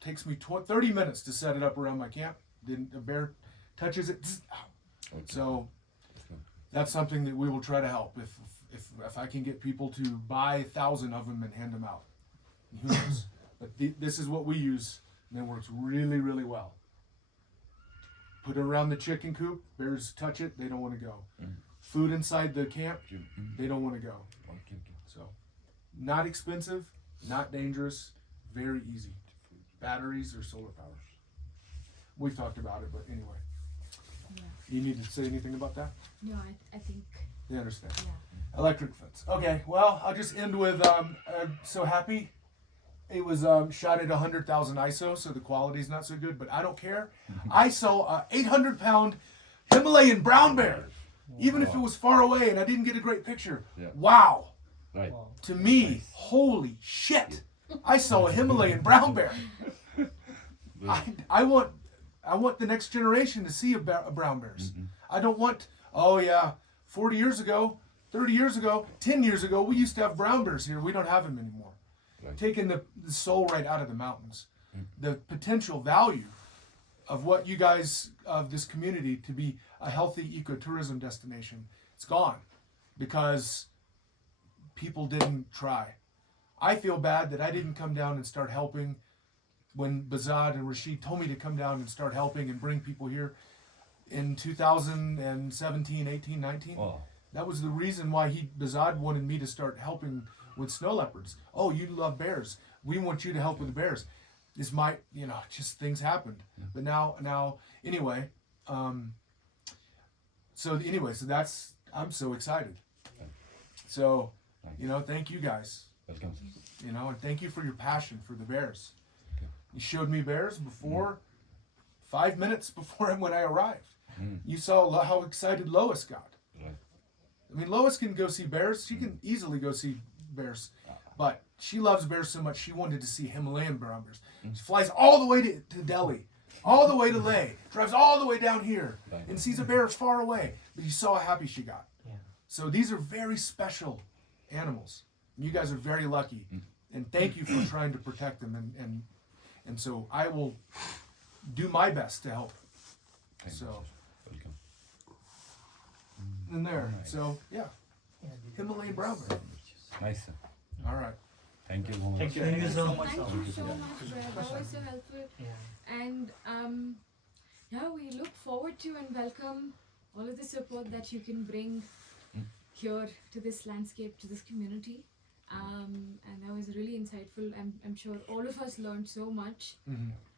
Takes me 30 minutes to set it up around my camp. Then a bear touches it. Okay. So that's something that we will try to help. If I can get people to buy 1,000 of them and hand them out. Who knows? But this is what we use, and it works really, really well. Put it around the chicken coop. Bears touch it, they don't want to go. Food inside the camp, they don't want to go. So, not expensive, not dangerous, very easy. Batteries or solar power. We've talked about it, but anyway. Yeah. You need to say anything about that? No, I think. They understand. Yeah. Electric fence. Okay, well, I'll just end with, so happy. It was shot at 100,000 ISO, so the quality's not so good, but I don't care. I saw a 800-pound Himalayan brown bear, even if it was far away and I didn't get a great picture. Yeah. Wow. Right. To me, holy shit. I saw a Himalayan brown bear. I want the next generation to see a brown bears. I don't want, 40 years ago, 30 years ago, 10 years ago, we used to have brown bears here. We don't have them anymore. Right. Taking the soul right out of the mountains. The potential value of what you guys, of this community, to be a healthy ecotourism destination, it's gone because people didn't try. I feel bad that I didn't come down and start helping when Bazad and Rashid told me to come down and start helping and bring people here. in 2017, 18, 19. Wow. That was the reason why Bazad wanted me to start helping with snow leopards. Oh, you love bears. We want you to help with the bears. This might, just things happened. But now, anyway, so that's, I'm so excited. So, thank you guys. Welcome. And thank you for your passion for the bears. You showed me bears before, 5 minutes before when I arrived. You saw how excited Lois got. Right. I mean, Lois can go see bears. She can easily go see bears. But she loves bears so much, she wanted to see Himalayan brown bears. She flies all the way to Delhi, all the way to Leh, drives all the way down here, and sees a bear far away. But you saw how happy she got. Yeah. So these are very special animals. You guys are very lucky. And thank you for trying to protect them. And so I will do my best to help. Thank So. you. Welcome. In there. Nice. So, yeah. Yeah, Himalayan brown bear. Nice, sir. All right. Thank you so much. Thank you so much. Thank you so much, Brad. That was so helpful. Yeah. And we look forward to and welcome all of the support that you can bring here to this landscape, to this community. And that was really insightful. I'm sure all of us learned so much.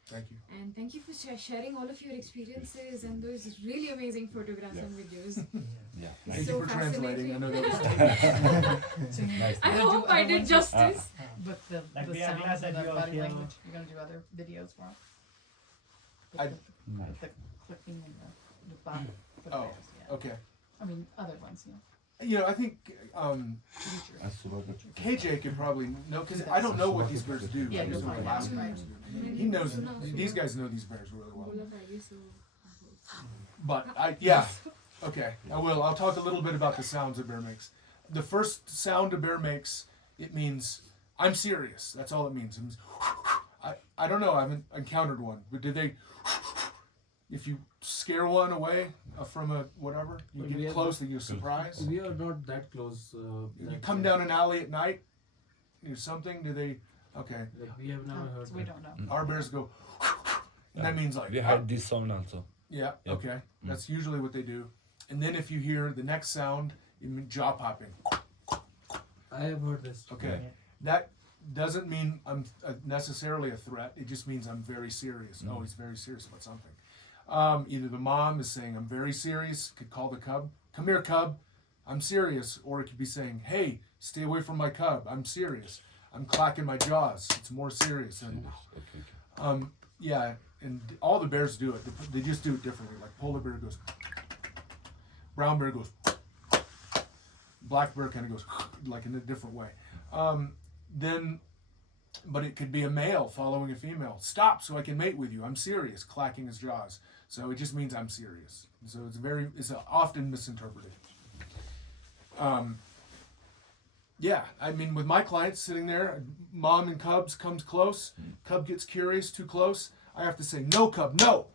Thank you. And thank you for sharing all of your experiences and those really amazing photographs and videos. Yeah. Thank Nice. So you for translating. I know that was Nice. I hope I did justice. But the Like we are sounds glad that and the you all body feel- language, you're gonna do other videos for us? I- With the clicking and the body for the Oh, bears, yeah. okay. I mean, other ones, yeah. I think KJ could probably know, because I don't know what these bears do. Yeah, I just you'll know find what out, these right. bears do. He knows, these guys know these bears really well. But okay, I will. I'll talk a little bit about the sounds a bear makes. The first sound a bear makes, it means, I'm serious. That's all it means. It means I don't know, I haven't encountered one, but did they, if you scare one away from a whatever, you But we get are close, then you're surprised. We are not that close. You that come down an alley at night, or something, do they, okay. Like we have never heard. So we that. don't know. Our bears go, and that means like, We had this sound also. yeah, Yep. okay. That's usually what they do. And then if you hear the next sound, it means jaw popping. I have heard this. Okay. Yeah. That doesn't mean I'm necessarily a threat. It just means I'm very serious. Oh, he's very serious about something. Either the mom is saying, I'm very serious, could call the cub, come here, cub, I'm serious. Or it could be saying, hey, stay away from my cub, I'm serious. I'm clacking my jaws. It's more serious. And, Okay. yeah, and all the bears do it. They just do it differently. Like polar bear goes, brown bear goes, black bear kind of goes like in a different way. But it could be a male following a female. Stop so I can mate with you. I'm serious, clacking his jaws. So it just means I'm serious. So it's often misinterpreted. Yeah, I mean, with my clients sitting there, mom and cubs comes close, cub gets curious, too close, I have to say, no, cub, no.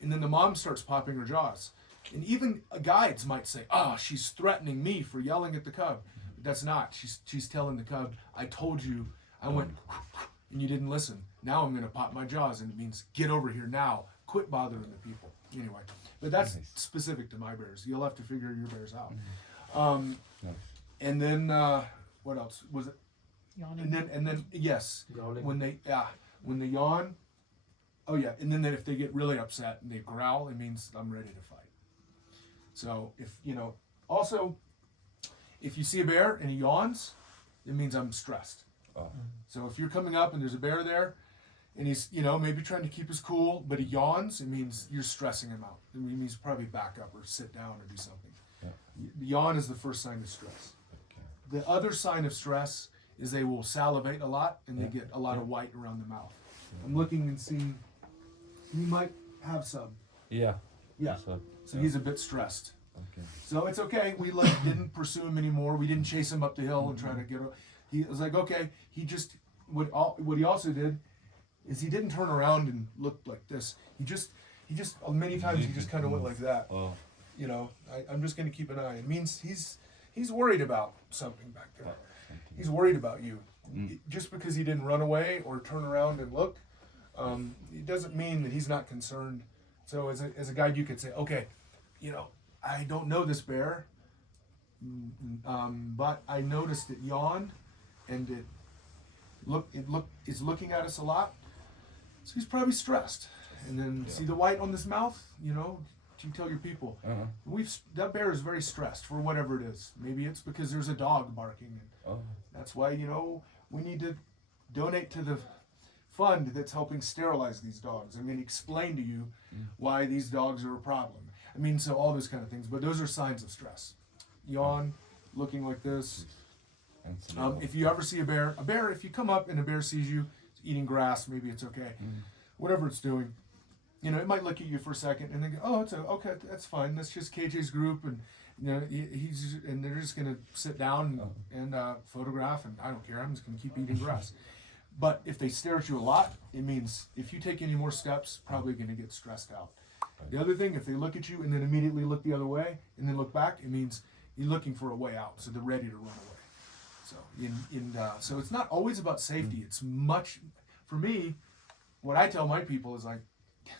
And then the mom starts popping her jaws. And even guides might say, oh, she's threatening me for yelling at the cub. But that's not. She's telling the cub, I told you, I went, and you didn't listen. Now I'm going to pop my jaws, and it means get over here now. Quit bothering the people. Anyway, but that's Nice. specific to my bears. You'll have to figure your bears out. Nice. And then what else was it? Yawning. And then yes, Growling. when they yawn. Oh yeah, and then if they get really upset and they growl, it means I'm ready to fight. So if also if you see a bear and he yawns, it means I'm stressed. Oh. So if you're coming up and there's a bear there, and he's maybe trying to keep his cool, but he yawns, it means you're stressing him out. It means probably back up or sit down or do something. Yeah. The yawn is the first sign of stress. Okay. The other sign of stress is they will salivate a lot and they Yeah. get a lot of white around the mouth. I'm looking and seeing he might have some. Yeah. Yeah. So, So he's a bit stressed. okay. So it's okay. We didn't pursue him anymore. We didn't chase him up the hill and try to get him. He was like, okay. He just what he also did is he didn't turn around and look like this. He just many times he just kind of went like that. Oh. I'm just going to keep an eye. It means he's worried about something back there. Something. He's worried about you. Mm. Just because he didn't run away or turn around and look, it doesn't mean that he's not concerned So as a guide, you could say, okay, you know, I don't know this bear, but I noticed it yawned, and it's looking at us a lot, so he's probably stressed. And then see the white on this mouth, you know, you tell your people, that bear is very stressed for whatever it is. Maybe it's because there's a dog barking, and that's why, you know, we need to donate to the fund that's helping sterilize these dogs. I'm going to explain to you why these dogs are a problem. I mean, so all those kind of things, but those are signs of stress. Yawn, looking like this. If you ever see a bear, if you come up and a bear sees you eating grass, maybe it's okay. Whatever it's doing, you know, it might look at you for a second and then go, oh, okay, that's fine. That's just KJ's group, and you know, and they're just gonna sit down and photograph, and I don't care. I'm just gonna keep eating grass. But if they stare at you a lot, it means if you take any more steps, probably gonna get stressed out. The other thing, if they look at you and then immediately look the other way and then look back, it means you're looking for a way out, so they're ready to run away. So so it's not always about safety. It's much, for me, what I tell my people is like,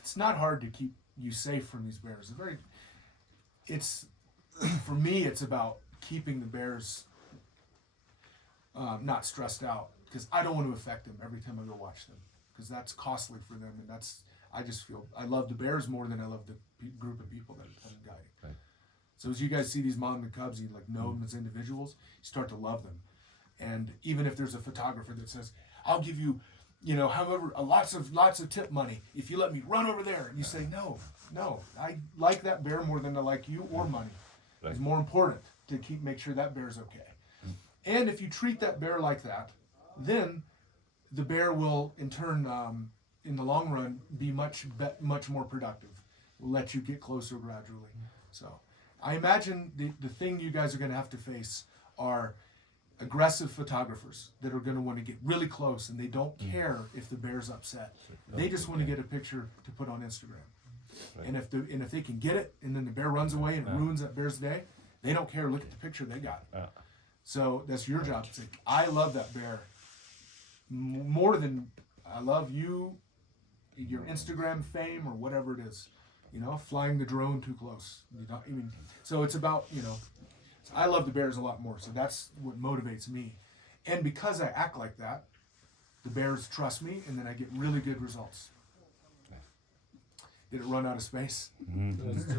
it's not hard to keep you safe from these bears. For me, it's about keeping the bears not stressed out, because I don't want to affect them every time I go watch them, because that's costly for them, and I just feel I love the bears more than I love the group of people that I'm guiding. Right. So as you guys see these mom and cubs, you like know them as individuals, you start to love them. And even if there's a photographer that says, I'll give you, you know, however, lots of tip money if you let me run over there, you say, no, I like that bear more than I like you or money. Right. It's more important to make sure that bear's okay. And if you treat that bear like that, then the bear will in turn, in the long run, be much more productive. Will let you get closer gradually. So I imagine the thing you guys are going to have to face are aggressive photographers that are going to want to get really close, and they don't care if the bear's upset. They just want to get a picture to put on Instagram. Right. And if they can get it, and then the bear runs away and it ruins that bear's day, they don't care. Look at the picture they got. So that's your job to say, I love that bear more than I love you, your Instagram fame, or whatever it is. You know, flying the drone too close. So it's about, you know, I love the bears a lot more, so that's what motivates me. And because I act like that, the bears trust me, and then I get really good results. Did it run out of space?